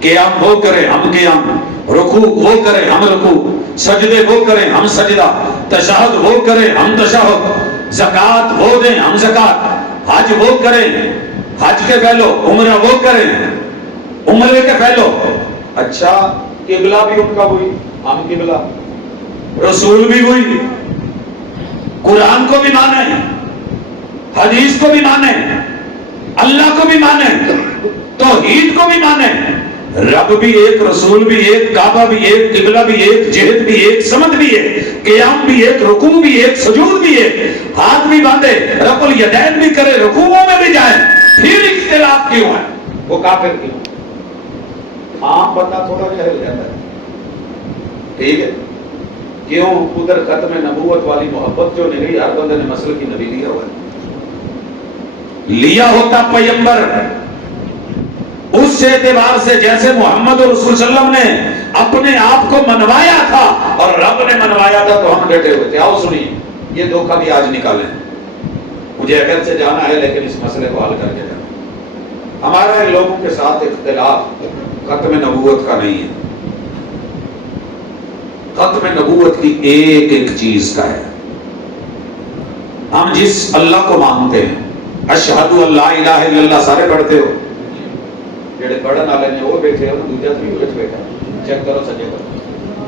قیام وہ کرے ہم قیام، رکوع وہ کرے ہم رکوع، سجدے وہ کریں ہم سجدہ، تشہد وہ کریں ہم تشہد، زکوٰۃ وہ دیں ہم زکوٰۃ، حج وہ کریں، حج کے پہلو، عمرہ وہ کریں، عمرے کے پہلو۔ اچھا قبلہ بھی ان کا وہی، ہم قبلہ، رسول بھی وہی، قرآن کو بھی مانیں، حدیث کو بھی مانیں، اللہ کو بھی مانیں، توحید کو بھی مانیں، رب بھی ایک، رسول بھی ایک، کعبہ بھی ایک، قبلہ بھی ایک، جہد بھی ایک، سمت بھی ایک، قیام بھی ایک، رکوع بھی ایک، سجود بھی ایک، ہاتھ بھی باندھے، رفع الیدین بھی کرے، رکوعوں میں بھی جائیں، پھر اختلاف کیوں ہے؟ وہ کافر کیوں؟ عام بندہ تھوڑا جا ہل جاتا ہے، ٹھیک ہے؟ کیوں؟ ادھر ختم نبوت والی محبت جو نہیں، ہر بندے نے مسل کی نبی لیا ہوا ہے، لیا ہوتا پیمبر اس اعتبار سے جیسے محمد رسول صلی اللہ علیہ وسلم نے اپنے آپ کو منوایا تھا اور رب نے منوایا تھا، تو ہم ڈٹے ہوئے تھے۔ آؤ سنیے، یہ دھوکہ بھی آج نکالیں، مجھے اگر سے جانا ہے لیکن اس مسئلے کو حل کر کے جانا۔ ہمارا ان لوگوں کے ساتھ اختلاف ختم نبوت کا نہیں ہے، ختم نبوت کی ایک ایک چیز کا ہے۔ ہم جس اللہ کو مانتے ہیں، اشہد ان لا الہ الا اللہ، سارے پڑھتے ہو؟ جڑے پڑھن والے نے وہ بیٹھے ہو، دوجا بھی وچ بیٹھا، چیک کرو سجے کرو،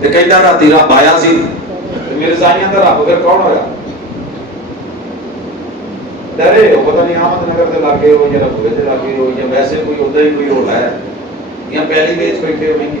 ਤੇ ਕਹਿੰਦਾ ਰਾਤੀ ਰੱਬ ਆਇਆ ਸੀ। ਤੇ ਮਿਰਜ਼ਾਈਆਂ ਦਾ ਰੱਬ ਫਿਰ ਕੌਣ ਹੋਇਆ? ਡਰੇ ਹੋ ਪਤਾ ਨਹੀਂ ਆਮਦ ਨਗਰ ਦੇ ਲਾਗੇ ਹੋ ਜਾਂ ਰਘੂਏ ਦੇ ਲਾਗੇ ਹੋ ਜਾਂ ਵੈਸੇ ਕੋਈ ਉਦਾਂ ਹੀ ਕੋਈ ਹੋਲਾ ਹੈ ਜਾਂ ਪਹਿਲੀ ਵੇਚ ਬੈਠੇ ਹੋ ਨਹੀਂ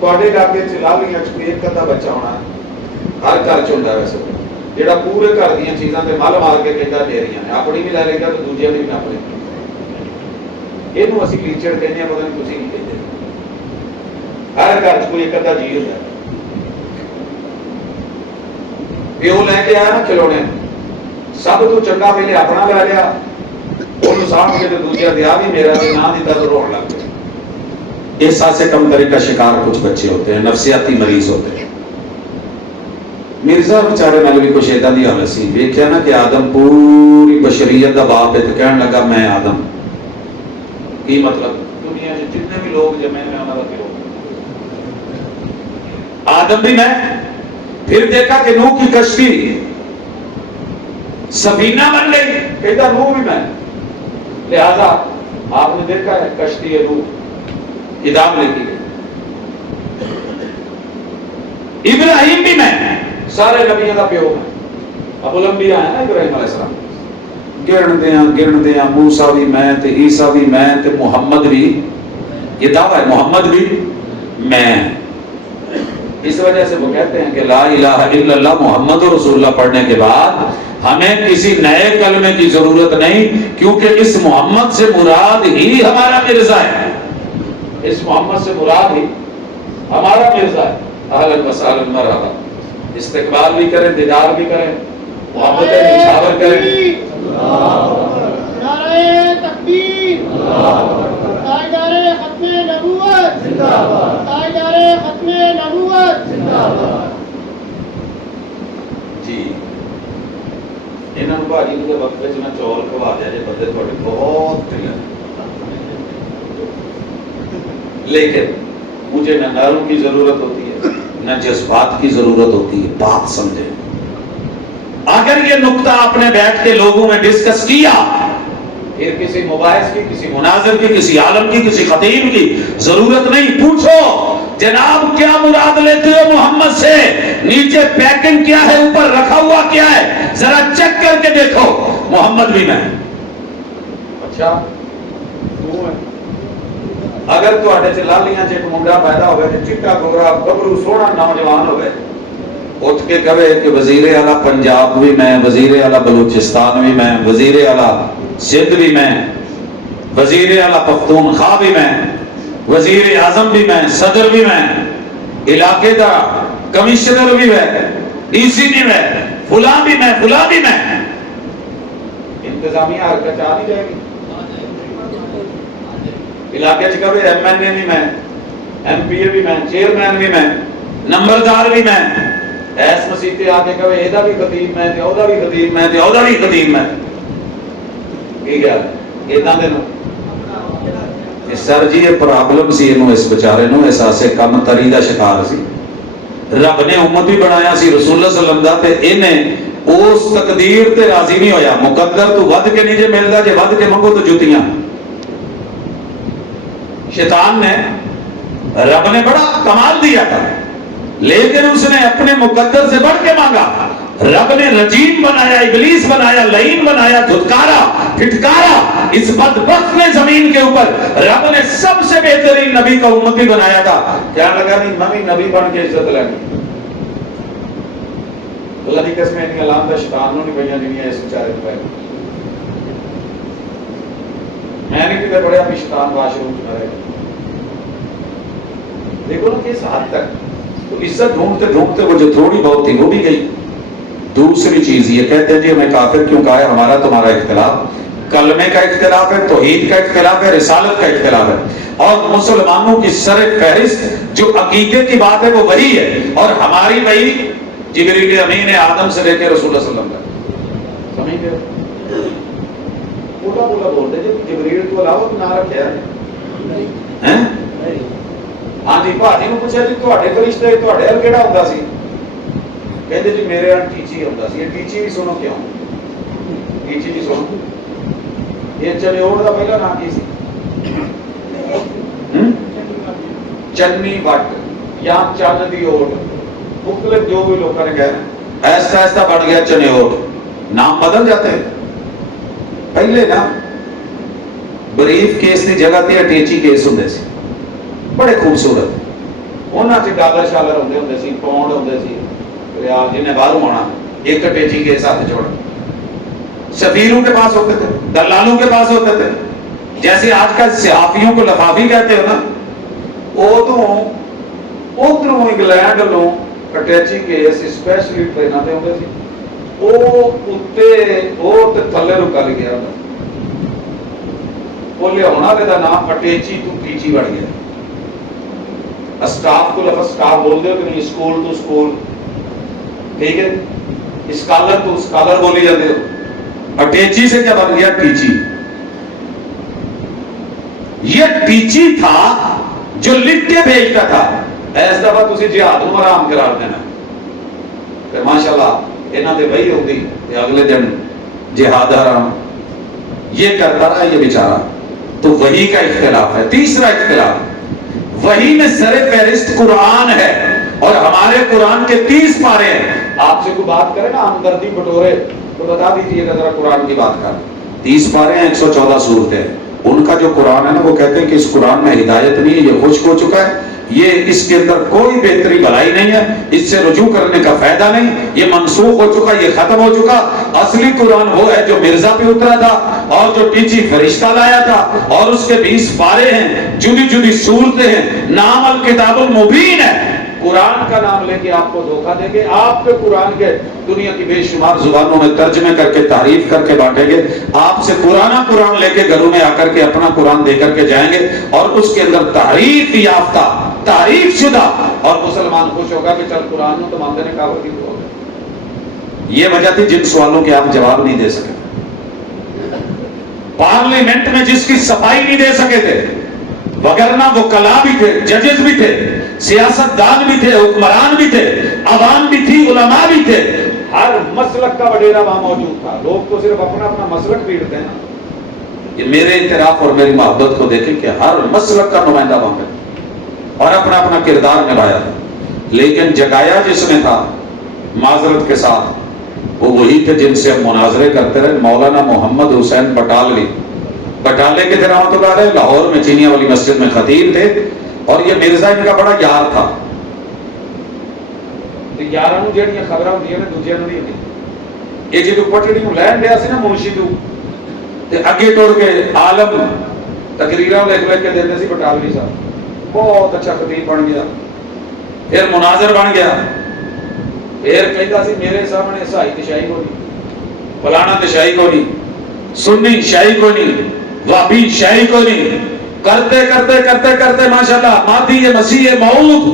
ਤੁਹਾਡੇ ਇਲਾਕੇ ਚ ਲਾਲੀਆਂ ਚ ਕੋਈ ਇੱਕ ਅੱਧਾ ਬੱਚਾ ਹੋਣਾ ہر گھر چ ہوندا ویسے جہاں پورے گھر دیا چیزاں تے مل مار کے کہتا میریاں نے اپنی بھی لے لے گا تو دوجیاں بھی نپ لے یہ اسی لیچڑ کہنے پتہ نہیں تسی کی کہتے ہر گھر چ کوئی ایک ادھا جی ہوتا ہے پیو لے کے آیا نا کھلونے سب تو چنگا پہلے اپنا لے لیا وہ سامھ کے دوجا دیا بھی میرا بھی نہ دیتا تو رونے لگ گیا احساس کمتری کا شکار کچھ بچے ہوتے ہیں نفسیاتی مریض ہوتے ہیں مرزا بیچارے نال بھی کچھ ایدا دی حالت سی ویکھیا نا کہ آدم پوری بشریت دا باپ ہے تو کہن لگا میں آدم کی مطلب دنیا میں جتنے بھی لوگ جمے میں انہاں دا پیو آدم بھی میں پھر دیکھا کہ نوح کی کشتی سفینہ بن گئی کہتا نوح بھی میں لہذا آپ نے دیکھا ہے کشتی نوح ادام لے کی گئی ابراہیم بھی میں سارے نبیوں کا پیو ہے ابو الانبیاء ہے نا ابراہیم علیہ السلام گرن دیاں موسیٰ بھی میں تے عیسیٰ بھی میں تے محمد بھی یہ دعویٰ ہے محمد بھی میں اس وجہ سے وہ کہتے ہیں کہ لا الہ الا اللہ محمد رسول اللہ پڑھنے کے بعد ہمیں کسی نئے کلمے کی ضرورت نہیں کیونکہ اس محمد سے مراد ہی ہمارا مرزا ہے اس محمد سے مراد ہی ہمارا مرزا ہے اہلا وسہلا مرحبا استقبال بھی کریں دیدار بھی کریں محبت نشاور کریں نعرہ تکبیر تاجدار ختم نبوت زندہ باد تاجدار ختم نبوت زندہ باد جی انہوں بھاجی کے وقت میں میں چول کھوا دیا جی بندے تھوڑے بہت کلیئر لیکن مجھے نہ ناروں کی ضرورت ہوتی ہے نہ جذبات کی ضرورت ہوتی ہے بات سمجھے اگر یہ نقطہ آپ نے بیٹھ کے لوگوں میں ڈسکس کیا پھر کسی مباحث کی کسی مناظر کی کسی عالم کی کسی خطیب کی ضرورت نہیں پوچھو جناب کیا مراد لیتے ہو محمد سے نیچے پیکنگ کیا ہے اوپر رکھا ہوا کیا ہے ذرا چیک کر کے دیکھو محمد بھی میں اچھا اگر تواڈے چ لالیاں چ ایک منڈا پیدا ہوئے تے چٹا گورا گبرو سونا نوجوان ہوئے اٹھ کے کہے کہ وزیر اعلیٰ پنجاب بھی میں وزیر اعلیٰ بلوچستان بھی میں وزیر اعلیٰ سندھ بھی میں وزیر اعلیٰ پختونخوا بھی میں وزیر اعظم بھی میں صدر بھی میں علاقے کا کمشنر بھی میں ڈی سی بھی میں فلاں بھی میں فلاں بھی میں انتظامیہ حرکت آ نہیں جائے گی علاقے چ کبھی ایم این اے بھی میں ایم پی اے بھی میں چیئرمین بھی میں نمبردار بھی میں ایس مسیح آ کے کہے یہ بھی خطیب میں تے اودا بھی خطیب میں تے اودا بھی خطیب میں کی گل اتنا دن سر جی یہ پرابلم سی انہوں اس بیچارے نو احساس کم تری دا شکار سی رب نے امت بھی بنایا سی رسول اللہ صلی اللہ علیہ وسلم دا تے انہیں اس تقدیر تے راضی نہیں ہویا مقدر تو ود کے نہیں جے ملدا جے ود کے منگو تو جوتیاں شیطان نے رب نے بڑا کمال دیا تھا لیکن اس نے اپنے مقدر سے بڑھ کے مانگا رب نے رجیم بنایا ابلیس بنایا لعین بنایا دھتکارا پھٹکارا اس بدبخت نے زمین کے اوپر رب نے سب سے بہترین نبی کا امتی بنایا تھا کیا لگا نہیں میں نبی بن کے عزت لینی اللہ کی قسم ان اعلان دا شیطان نو نہیں پئیاں جنیاں اس بیچارے پہ میں نے کتے پڑھیا بھی شیطان واش روم چ رہے دیکھو نا کس حد تک تو عزت ڈھونڈتے ڈھونڈتے وہ جو تھوڑی بہت تھی وہ بھی گئی دوسری چیز یہ کہتے ہیں جی ہمیں کافر کیوں کہا ہے ہمارا تمہارا اختلاف کلمے کا اختلاف ہے توحید کا اختلاف ہے رسالت کا اختلاف ہے اور مسلمانوں کی سر فہرست جو عقیدے کی بات ہے وہ وہی ہے اور ہماری وہی جبریل امین آدم سے لے کے رسول اللہ صلی اللہ علیہ وسلم سمجھ گئے بولا بولا بولتے جی جبریل تو علاوہ نہ رکھا ہے ہاں جی بھاجی نے پوچھا جی تواڈے فرشتے تواڈے ال کیڑا ہوندا سی کہندے جی میرے ال ٹیچی ہوندا سی یہ ٹیچی بھی سنو کیوں ٹیچی بھی سنو یہ چنیوڑ دا پہلا نام کی سی چنی وٹ یا چن دی اوٹ مختلف جو بھی لوگوں نے کہا ایسا ایسا بڑھ گیا چنیوڑ نام بدل جاتے ہیں پہلے نا بریف کیس کی جگہ تے ٹیچی کیس ہوندے سی بڑے خوبصورت انہاں چ ڈالر شالر ہوندے سی پاؤنڈ ہوندے سی جنہیں باہر ہونا ایک ٹیچی کے ساتھ چھوڑ سفیروں کے پاس ہوتے تھے, دلالوں کے پاس ہوتے تھے. جیسے آج کل صحافیوں کو لفافی کہتے ہو نا, ادھروں انگلینڈ لو اٹیچی کیس اسپیشلی ٹریناں تے ہوندے سی, او اتے او تے تھلے رکل گیا بولے ہونا دے دا نام اٹیچی تو ٹیچی بڑھ گیا. اسٹاف کو لفظ اسٹاف بول دے کہ نہیں, اسکول تو اسکول, ٹھیک ہے, اسکالر تو اسکالر بولی جاتے ہو. اٹیچی سے کیا بن گیا ٹیچی. یہ ٹیچی تھا جو لکھ کے بھیجتا تھا. اس دفعہ تسی جہاد نو آرام قرار دینا کہ ماشاءاللہ انہاں تے وہی ہوگی کہ اگلے دن جہاد آرام. یہ کرتا رہا یہ بیچارہ. تو وحی کا اختلاف ہے. تیسرا اختلاف, وحی میں سر فہرست قرآن ہے اور ہمارے قرآن کے 30 پارے ہیں. آپ سے کوئی بات کرے نا ہمدردی بٹورے تو بتا دیجیے گا ذرا قرآن کی بات کر. 30 پارے ہیں, 114 سورتیں. ان کا جو قرآن ہے نا وہ کہتے ہیں کہ اس قرآن میں ہدایت نہیں ہے, یہ خشک ہو چکا ہے, یہ اس کے اندر کوئی بہتری بھلائی نہیں ہے, اس سے رجوع کرنے کا فائدہ نہیں, یہ منسوخ ہو چکا, یہ ختم ہو چکا. اصلی قرآن وہ ہے جو مرزا پہ اترا تھا اور جو ٹیچی فرشتہ لایا تھا, اور اس کے 20 پارے ہیں, جدی جدی صورتیں ہیں, نام الکتاب المبین ہے. قرآن کا نام لے کے آپ کو دھوکہ دیں گے. آپ کے قرآن کے دنیا کی بے شمار زبانوں میں ترجمے کر کے تعریف کر کے بانٹیں گے. آپ سے پرانا قرآن لے کے گھروں میں آ کر کے اپنا قرآن دے کر کے جائیں گے, اور اس کے اندر تحریف یافتہ, تعریف شدہ, اور مسلمان خوش ہوگا کہ چل قرآن تو مانتے نے کافر کی ہو گئے. یہ وجہ تھی جن سوالوں کے آپ جواب نہیں دے سکے. پارلیمنٹ میں جس کی صفائی نہیں دے سکے تھے, وگرنہ وہ کلا بھی تھے, ججز بھی تھے, سیاست دان بھی تھے, حکمران بھی تھے, عوام بھی تھی, علماء بھی تھے. ہر مسلک کا وڈیرا وہاں موجود تھا. لوگ تو صرف اپنا اپنا مسلک پیڑتے ہیں نا. یہ میرے اعتراف اور میری محبت کو دیکھیں کہ ہر مسلک کا نمائندہ وہاں پہ اور اپنا اپنا کردار نبھایا تھا. لیکن جگایا جس میں تھا معذرت کے ساتھ وہ وہی تھے جن سے ہم مناظرے کرتے رہے. مولانا محمد حسین بٹالوی, بٹالے کے تھے رحمۃ اللہ علیہ, لاہور میں چینیا والی مسجد میں خطیب تھے, اور یہ مرزا ان کا بڑا یار تھا. یاراں نوں جڑیاں خبراں ہوندیاں نے دوجیاں نوں نہیں ہوندی. یہ جدوں پٹڑی نوں لین گیا سی نا منشی تو تے اگے ٹر کے عالم تقریراں لکھ کے دیندے سی بٹالوی صاحب. بہت اچھا خطیب بن گیا, پھر مناظر بن گیا, پھر کہتا سی میرے سامنے سائی تشائی کو نہیں, فلانا تشائی کو نہیں, سنی شاہی کو نہیں, وابی شاہی کو نہیں. کرتے کرتے کرتے کرتے ماشاءاللہ مادی مسیح موعود,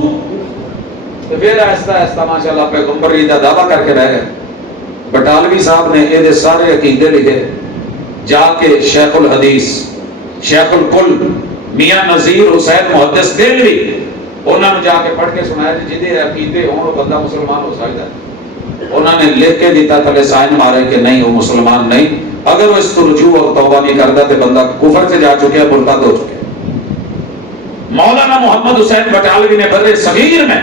تو پھر آہستہ آہستہ ماشاءاللہ پیغمبری کا دعویٰ کر کے رہ گئے. بٹالوی صاحب نے یہ سارے عقیدے لکھے, جا کے شیخ الحدیث, شیخ الکل میاں نذیر حسین محدث دہلوی, انہوں نے جا کے پڑھ کے سنایا کہ جدے عقیدے ہوں وہ بندہ مسلمان ہو سکتا ہے. انہوں نے لکھ کے دیتا تھلے سائن مارے کہ نہیں وہ مسلمان نہیں, اگر وہ اس کو رجوع اور توبہ نہیں کرتا تو بندہ کفر سے جا چکے, مرتد ہو چکے. مولانا محمد حسین بٹالوی نے بر صغیر میں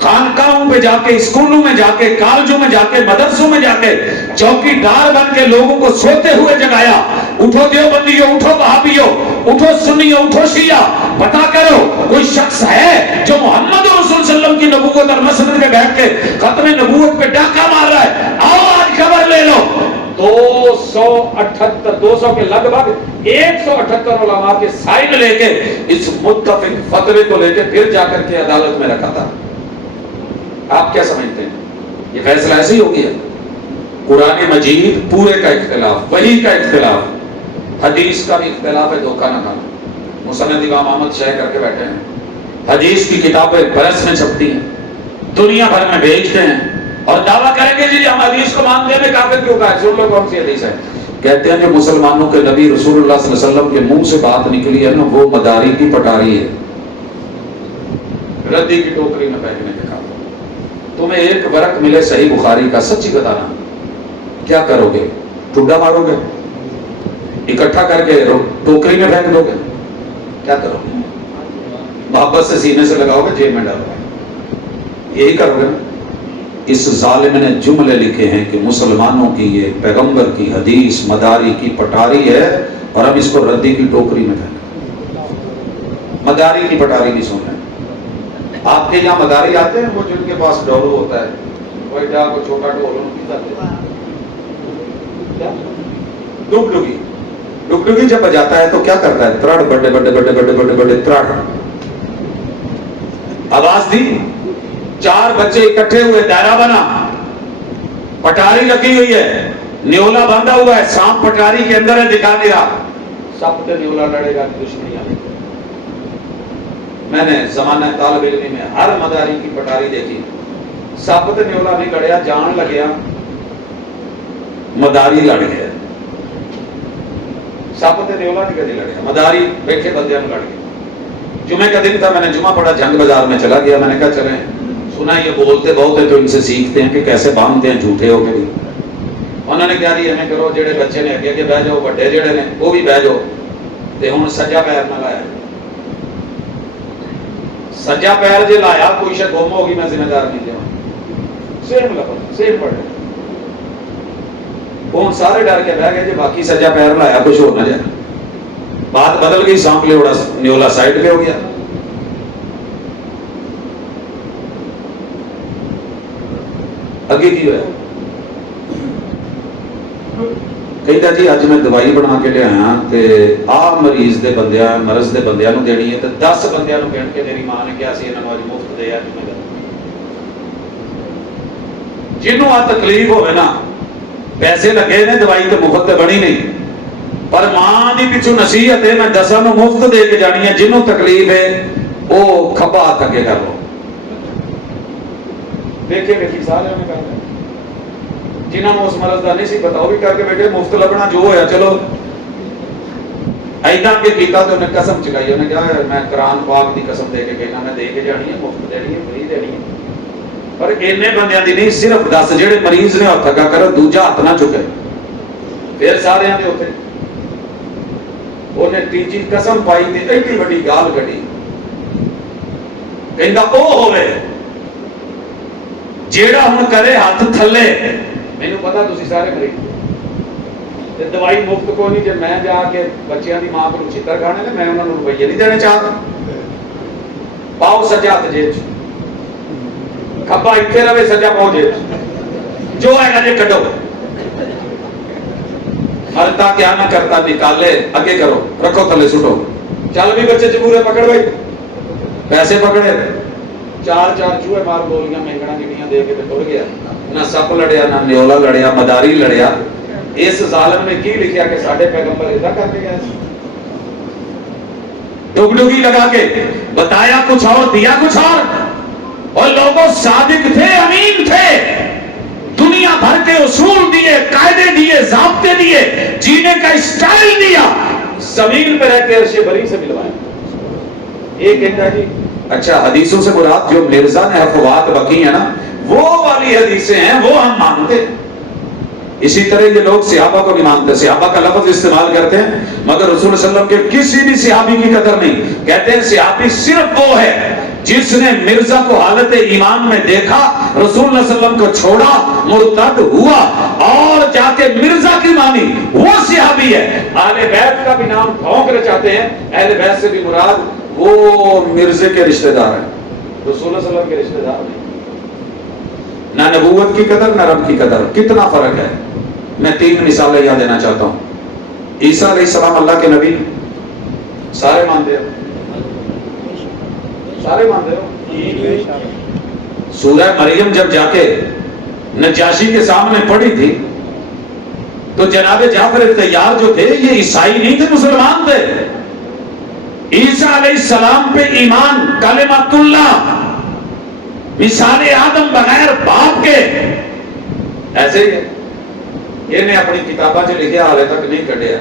خانقاہوں پہ جا کے, اسکولوں میں جا کے, کالجوں میں جا کے, مدرسوں میں جا کے چوکی دار بن کے لوگوں کو سوتے ہوئے جگایا. اٹھو دیوبندیو, اٹھو وہابیو, اٹھو سنیو, اٹھو شیعہ, پتا کرو کوئی شخص ہے جو محمد رسول صلی اللہ علیہ وسلم کی نبوت اور مسند پہ بیٹھ کے ختم نبوت پہ ڈاکہ مار رہا ہے. آؤ آج خبر لے لو. 200 کے لگ بھگ 178 علماء کے سائن لے کے اس متفق فتوے کو لے کے پھر جا کر کے عدالت میں رکھا تھا. آپ کیا سمجھتے ہیں یہ فیصلہ ایسے ہی ہو گیا؟ قرآن مجید پورے کا اختلاف, وحی کا اختلاف, حدیث کا بھی اختلاف ہے. دھوکہ نہ کھانا. مسند امام احمد شیخ کر کے بیٹھے ہیں, حدیث کی کتابیں پریس میں چھپتی ہیں, دنیا بھر میں بیچتے ہیں, اور دعویٰ کریں گے جی ہم حدیث کو مانتے ہیں. کافر کیوں کہا ہے؟ سن لو کون سی حدیث ہے. کہتے ہیں جو مسلمانوں کے نبی رسول اللہ صلی اللہ علیہ وسلم کے منہ سے بات نکلی ہے نا, وہ مداری کی پٹاری ہے, ردی کی ٹوکری میں پھینکنے کے کام. تمہیں ایک ورق ملے صحیح بخاری کا, سچی بتانا کیا کرو گے؟ ٹھڈا مارو گے, اکٹھا کر کے ٹوکری میں پھینک دو گے, کیا کرو گے؟ محبت سے سینے سے لگاؤ گے, جیب میں ڈالو گے, یہی کرو گے. اس ظالم نے جملے لکھے ہیں کہ مسلمانوں کی یہ پیغمبر کی حدیث مداری کی پٹاری ہے, اور ہم اس کو ردی کی ٹوکری میں پھینک. مداری کی پٹاری نہیں سن رہے. آپ کے یہاں مداری آتے ہیں وہ جن کے پاس ڈولو ہوتا ہے, کوئی جا کو چھوٹا ڈھول ان کی کرتے ڈگڈگی ڈگڈگی جب بجاتا ہے تو کیا کرتا ہے؟ ترڑ بڑے بڑے بڑے بڑے بڑے بڑے ترڑ آواز دی، 4 بچے اکٹھے ہوئے، دائرہ بنا، پٹاری لگی ہوئی ہے، نیولا باندھا ہوا ہے، سانپ پٹاری کے اندر ہے، دکھا نہیں رہا، سب تے نیولا لڑے گا دشمنی آنے۔ میں نے زمانہ طالب علمی میں ہر مداری کی پٹاری دیکھی، سب تے نیولا نہیں لڑیا، جان لگیا مداری لڑ گیا، سب تے نیولا نہیں کدی لڑیا، مداری بیٹھے بندے لڑ گئے۔ جمعے کا دن تھا، میں نے جمعہ پڑھا، جنگ بازار میں چلا گیا، میں نے کہا چلیں سنا یہ بولتے بہت ہے تو ان سے سیکھتے ہیں کہ کیسے باندھتے ہیں جھوٹے ہو کے۔ انہوں نے کہا جی ہمیں کرو، جڑے بچے نے اگے اگے بہ جاؤ، بڑے جڑے نے وہ بھی بہ جاؤ، تے ہن سجا پیر نہ لایا، سجا پیر جے لایا کوئی شے گم ہوگی میں ذمہ دار نہیں لیا، سیم لفظ سیم پڑھ وہ سارے ڈر کے بہ گئے جی، باقی سجا پیر لایا کچھ ہو نہ جائے، بات بدل گئی، سانپ نیولا سائڈ پہ ہو گیا۔ اگے کی ہوا کہتا جی اج میں دوائی بنا کے لیا تے آ مریض دے بندیاں مرض دے بندیاں نو دینی ہے تے 10 بندیاں نو گن کے میری ماں نے کہا سی انہاں نو اج مفت دے آ جنوں آ تکلیف ہوئے نا، پیسے لگے نے دوائی تے مفت تے بنی نہیں، پر ماں دی پچھو نصیحت ہے میں 10 نو مفت دے کے جانی ہے، جنوں تکلیف ہے وہ کھبا ہاتھ اگے کر لو۔ دیکھے دیکھی سارے نے کہا جنہوں نے اس مرض کا نہیں سی پتا وہ بھی کر کے بیٹھے، مفت لبنا جو ہویا چلو ایدہ کے کیتا تو انہیں قسم چکائی، انہیں کہا میں قرآن پاک دی قسم دے کے کہنا میں دے کے جانی ہے، مفت دینی ہے، فری دینی ہے، پر اینے بندیاں دی نہیں، صرف 10 جڑے مریض نے ہاتھ اگا کرو، دوجا ہاتھ نہ چکے، پھر سارے دے ہوتے انہیں تیجی قسم پائی تے ایڈی بڑی گال کٹی، کہندا او ہوئے جیڑا ہن کرے ہاتھ تھلے، مینوں پتا تسی سارے مریض تے دوائی مفت کو نہیں، جے میں جا کے بچیاں دی ماں کو چھتر کھانے نے میں انہاں نوں روپیے نہیں دینے چاہتا، پاؤ سجا ہاتھ جیب چ، کھبا اتنے رہے سجا پاؤ جیب چ، جو ہے گا جے کڈو، مرتا کیا نہ کرتا نکالے اگے کرو، رکھو تھلے سٹو، چل بھی بچے چبورے پکڑ بھائی، پیسے پکڑے، 4 چوہے مار گولیاں مہنگڑا گٹیاں دے کے ٹر گیا، نہ سپ لڑیا نہ نیولا لڑیا مداری لڑیا۔ اس ظالم نے کی لکھیا کہ ساڈے پیغمبر ایسا کر کے گئے، ڈگڈگی لگا کے بتایا کچھ اور دیا کچھ اور لوگوں صادق تھے، امین تھے، دنیا بھر کے اصول دیے، قاعدے دیے، ضابطے دیے، جینے کا اسٹائل دیا، زمین پہ رہ کے عرش بری سے ملوایا۔ ایک کہتا جی اچھا حدیثوں سے مراد جو مرزا نے افوات بکی ہیں نا وہ والی حدیثیں ہیں وہ ہم مانتے ہیں۔ اسی طرح یہ لوگ صحابہ کو نہیں مانتے، صحابہ کا لفظ استعمال کرتے ہیں مگر رسول صلی اللہ علیہ وسلم کے کسی بھی صحابی کی قدر نہیں، کہتے ہیں صحابی صرف وہ ہے جس نے مرزا کو حالت ایمان میں دیکھا، رسول اللہ علیہ وسلم کو چھوڑا، مرتد ہوا اور جا کے مرزا کی مانی، وہ صحابی ہے۔ اہل بیت کا بھی نام بھونک رچاتے ہیں، اہل بیت سے بھی مراد وہ مرزے کے رشتہ دار ہیں، رسول اللہ علیہ وسلم کے رشتہ دار نہیں۔ نہ نبوت کی قدر نہ رب کی قدر، کتنا فرق ہے۔ میں 3 مثالیں یاد دینا چاہتا ہوں۔ عیسیٰ علیہ السلام اللہ کے نبی، سارے مانتے ہو، سارے مانتے ہو۔ سورہ مریم جب جا کے نجاشی کے سامنے پڑھی تھی تو جناب جعفر طیار جو تھے یہ عیسائی نہیں تھے، مسلمان تھے۔ عیسیٰ علیہ السلام پہ ایمان کلمۃ اللہ، مثال آدم بغیر باپ کے، ایسے ہی ہے۔ یہ نے اپنی کتاباں جو لکھے حالے تک نہیں کٹیا۔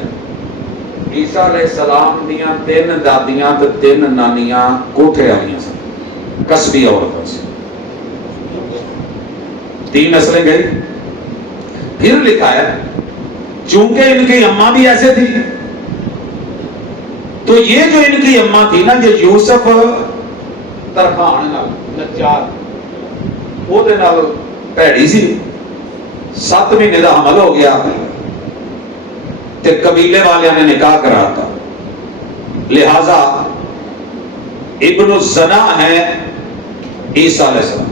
عیسیٰ علیہ السلام دیاں 3 دادیاں تے 3 نانیاں کوٹھے آئیاں سن، قصبی عورتوں سے، 3 نسلیں گئی۔ پھر لکھا ہے چونکہ ان کی اماں بھی ایسے تھی تو یہ جو ان کی اماں تھی نا یہ یوسف ترخان نجار وہ دے نال پیڑی سی، 7 مہینے دا حمل ہو گیا تے قبیلے والوں نے نکاح کرا تھا، لہذا ابن الزنا ہے عیسیٰ علیہ السلام۔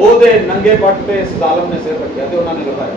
ਉਹਦੇ ਨੰਗੇ ਪੱਟ ਤੇ ਇਸ ਜ਼ਾਲਮ ਨੇ ਸਿਰ ਰੱਖਿਆ ਤੇ ਉਹਨਾਂ ਨੇ ਲਗਾਇਆ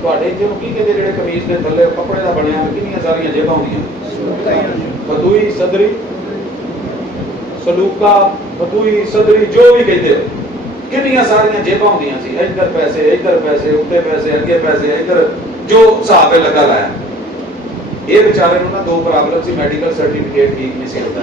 ਤੁਹਾਡੇ ਇੱਥੇ ਨੂੰ ਕੀ ਕਹਿੰਦੇ ਜਿਹੜੇ ਕਮੀਜ਼ ਦੇ ਥੱਲੇ ਕੱਪੜੇ ਦਾ ਬਣਿਆ ਕਿੰਨੀਆਂ ਸਾਰੀਆਂ ਜੇਬਾਂ ਹੁੰਦੀਆਂ, ਬਦੂਈ ਸਦਰੀ, ਸਲੂਕਾ, ਬਦੂਈ ਸਦਰੀ, ਜੋ ਵੀ ਕਹਿੰਦੇ ਹੋ, ਕਿੰਨੀਆਂ ਸਾਰੀਆਂ ਜੇਬਾਂ ਹੁੰਦੀਆਂ ਸੀ। ਇੱਧਰ ਪੈਸੇ, ਉੱਤੇ ਪੈਸੇ, ਅੱਗੇ ਪੈਸੇ, ਇੱਧਰ ਜੋ ਹਿਸਾਬ ਹੈ ਲੱਗਾ ਲਾਇਆ। ਇਹ ਵਿਚਾਰੇ ਨੂੰ ਨਾ 2 ਪ੍ਰੋਬਲਮ ਸੀ, ਮੈਡੀਕਲ ਸਰਟੀਫਿਕੇਟ ਠੀਕ ਨਹੀਂ ਸੀ ਹੁੰਦਾ।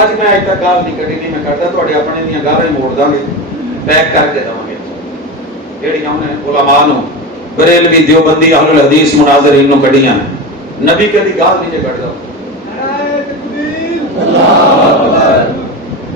ਅੱਜ ਮੈਂ ਅਜੇ ਤੱਕ ਗਾਲ ਨਹੀਂ ਕੱਢੀ, ਨਹੀਂ ਮੈਂ ਕੱਢਦਾ, ਤੁਹਾਡੇ ਆਪਣੇ ਦੀਆਂ ਗਾਲਾਂ ਹੀ ਮੋੜ ਦਾਂਗੇ, ਪੈਕ ਕਰਕੇ ਦਵਾਂਗੇ। ਜਿਹੜੀਆਂ ਉਹਨੇ ਉਲਮਾ ਨੂੰ, ਬਰੇਲਵੀ, ਦਿਓਬੰਦੀ, ਅਹਲੁਲ ਹਦੀਸ, ਮੁਨਾਜ਼ਰੀਨ ਨੂੰ ਕੱਢੀਆਂ, ਨਬੀ ਕਦੀ ਗਾਲ ਨਹੀਂ ਜੇ ਕੱਢਦਾ।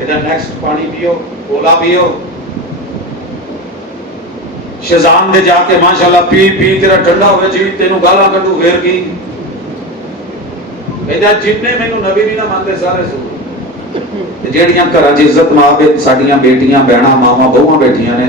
ਇਹਦਾ ਨੈਕਸਟ ਪਾਣੀ ਪੀਓ, ਕੋਲਾ ਪੀਓ। ਸ਼ਜ਼ਾਨ ਦੇ ਜਾ ਕੇ ਮਾਸ਼ਾਅੱਲਾ ਪੀ ਪੀ ਤੇਰਾ ਠੰਡਾ ਹੋਵੇ ਜੀ, ਤੈਨੂੰ ਗਾਲਾਂ ਕੱਢੂ ਫੇਰ ਕੀ। ਇਹਦਾ ਜਿੰਨੇ ਮੈਨੂੰ ਨਬੀ ਨਹੀਂ ਨਾ ਮੰਨਦੇ ਸਾਰੇ ਸੂ ਤੇ ਜਿਹੜੀਆਂ ਘਰਾਂ 'ਚ ਇੱਜ਼ਤ ਮਾਂ ਸਾਡੀਆਂ ਬੇਟੀਆਂ ਬਹਿਣਾ ਮਾਵਾਂ ਬਹੂਆਂ ਬੈਠੀਆਂ ਨੇ,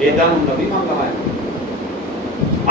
ਇਹਦਾ ਨੂੰ ਨਬੀ ਮੰਨਦਾ ਹੈ।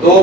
2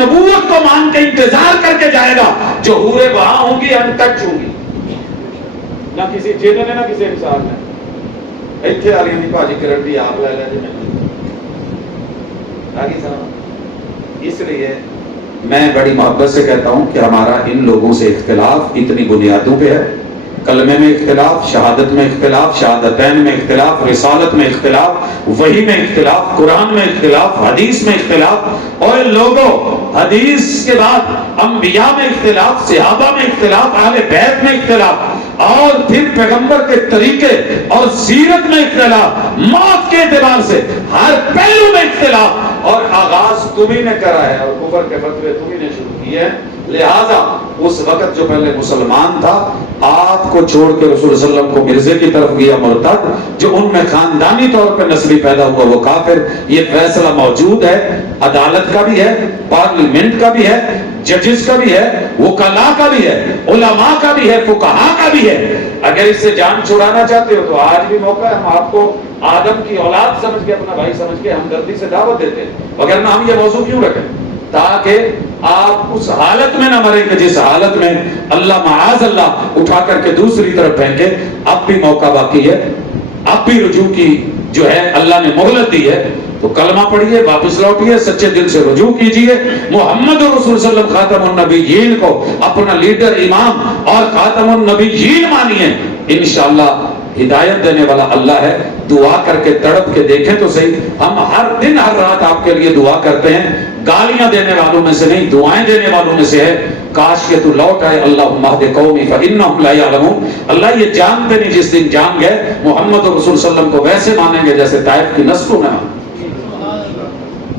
نبوت کو مان کے انتظار کر کے جائے گا، جو حوریں وہاں ہوں گی انٹچ ہوں گی، نہ کسی جن نے نہ کسی انسان نے۔ ایتھے آ رہی بھاجی کرن بھی آپ لے لے جی آگے صاحب۔ اس لیے میں بڑی محبت سے کہتا ہوں کہ ہمارا ان لوگوں سے اختلاف اتنی بنیادوں پہ ہے، کلمے میں اختلاف، شہادت میں اختلاف، شہادتین میں اختلاف، رسالت میں اختلاف، وحی میں اختلاف، قرآن میں اختلاف، حدیث میں اختلاف۔ اور لوگوں حدیث کے بعد انبیاء میں اختلاف، صحابہ میں اختلاف، اہل بیت میں اختلاف، اور پھر پیغمبر کے طریقے اور سیرت میں اختلاف، موت کے اعتبار سے ہر پہلو میں اختلاف، اور آغاز تمہیں نے کرا ہے اور کفر کے فتوے تمہیں نے شروع کیے ہیں۔ لہذا اس وقت جو پہلے مسلمان تھا، آپ کو چھوڑ کے رسول صلی اللہ علیہ وسلم کو مرزے کی طرف گیا مرتد، جو ان میں خاندانی طور پر نسلی پیدا ہوا وہ کافر۔ یہ فیصلہ موجود ہے، عدالت کا بھی ہے، پارلیمنٹ کا بھی ہے، ججز کا بھی ہے، وکلاء کا بھی ہے، علماء کا بھی ہے، فقہاء کا بھی ہے۔ اگر اس سے جان چھڑانا چاہتے ہو تو آج بھی موقع ہے، ہم آپ کو آدم کی اولاد سمجھ کے، اپنا بھائی سمجھ کے ہمدردی سے دعوت دیتے ہیں، وگرنہ ہم یہ موضوع کیوں رکھیں؟ تاکہ آپ اس حالت میں نہ مریں کہ جس حالت میں اللہ معاذ اللہ اٹھا کر کے دوسری طرف پھینکے۔ اب بھی موقع باقی ہے، اب بھی رجوع کی جو ہے اللہ نے مہلت دی ہے، تو کلمہ پڑھیے، واپس لوٹیے، سچے دل سے رجوع کیجئے، محمد رسول صلی اللہ علیہ وسلم خاتم النبیین کو اپنا لیڈر، امام اور خاتم النبیین مانیے۔ انشاءاللہ ہدایت دینے والا اللہ ہے۔ دعا کر کے تڑپ کے دیکھیں تو صحیح، ہم ہر دن ہر رات آپ کے لیے دعا کرتے ہیں، گالیاں دینے والوں میں سے نہیں، دعائیں دینے والوں میں سے ہے۔ کاش کہ تو لوٹ آئے، اللہم اہد قومی فانہم لا یعلمون۔ اللہ یہ جانتے نہیں، جس دن جان گئے محمد رسول صلی اللہ علیہ وسلم کو ویسے مانیں گے جیسے طائف کی نسلوں میں مانیں۔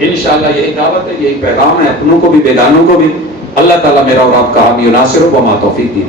انشاءاللہ یہی دعوت ہے، یہی پیغام ہے، اپنوں کو بھی بیگانوں کو بھی۔ اللہ تعالیٰ میرا اور آپ کا حامی و ناصر و ما توفیق دی۔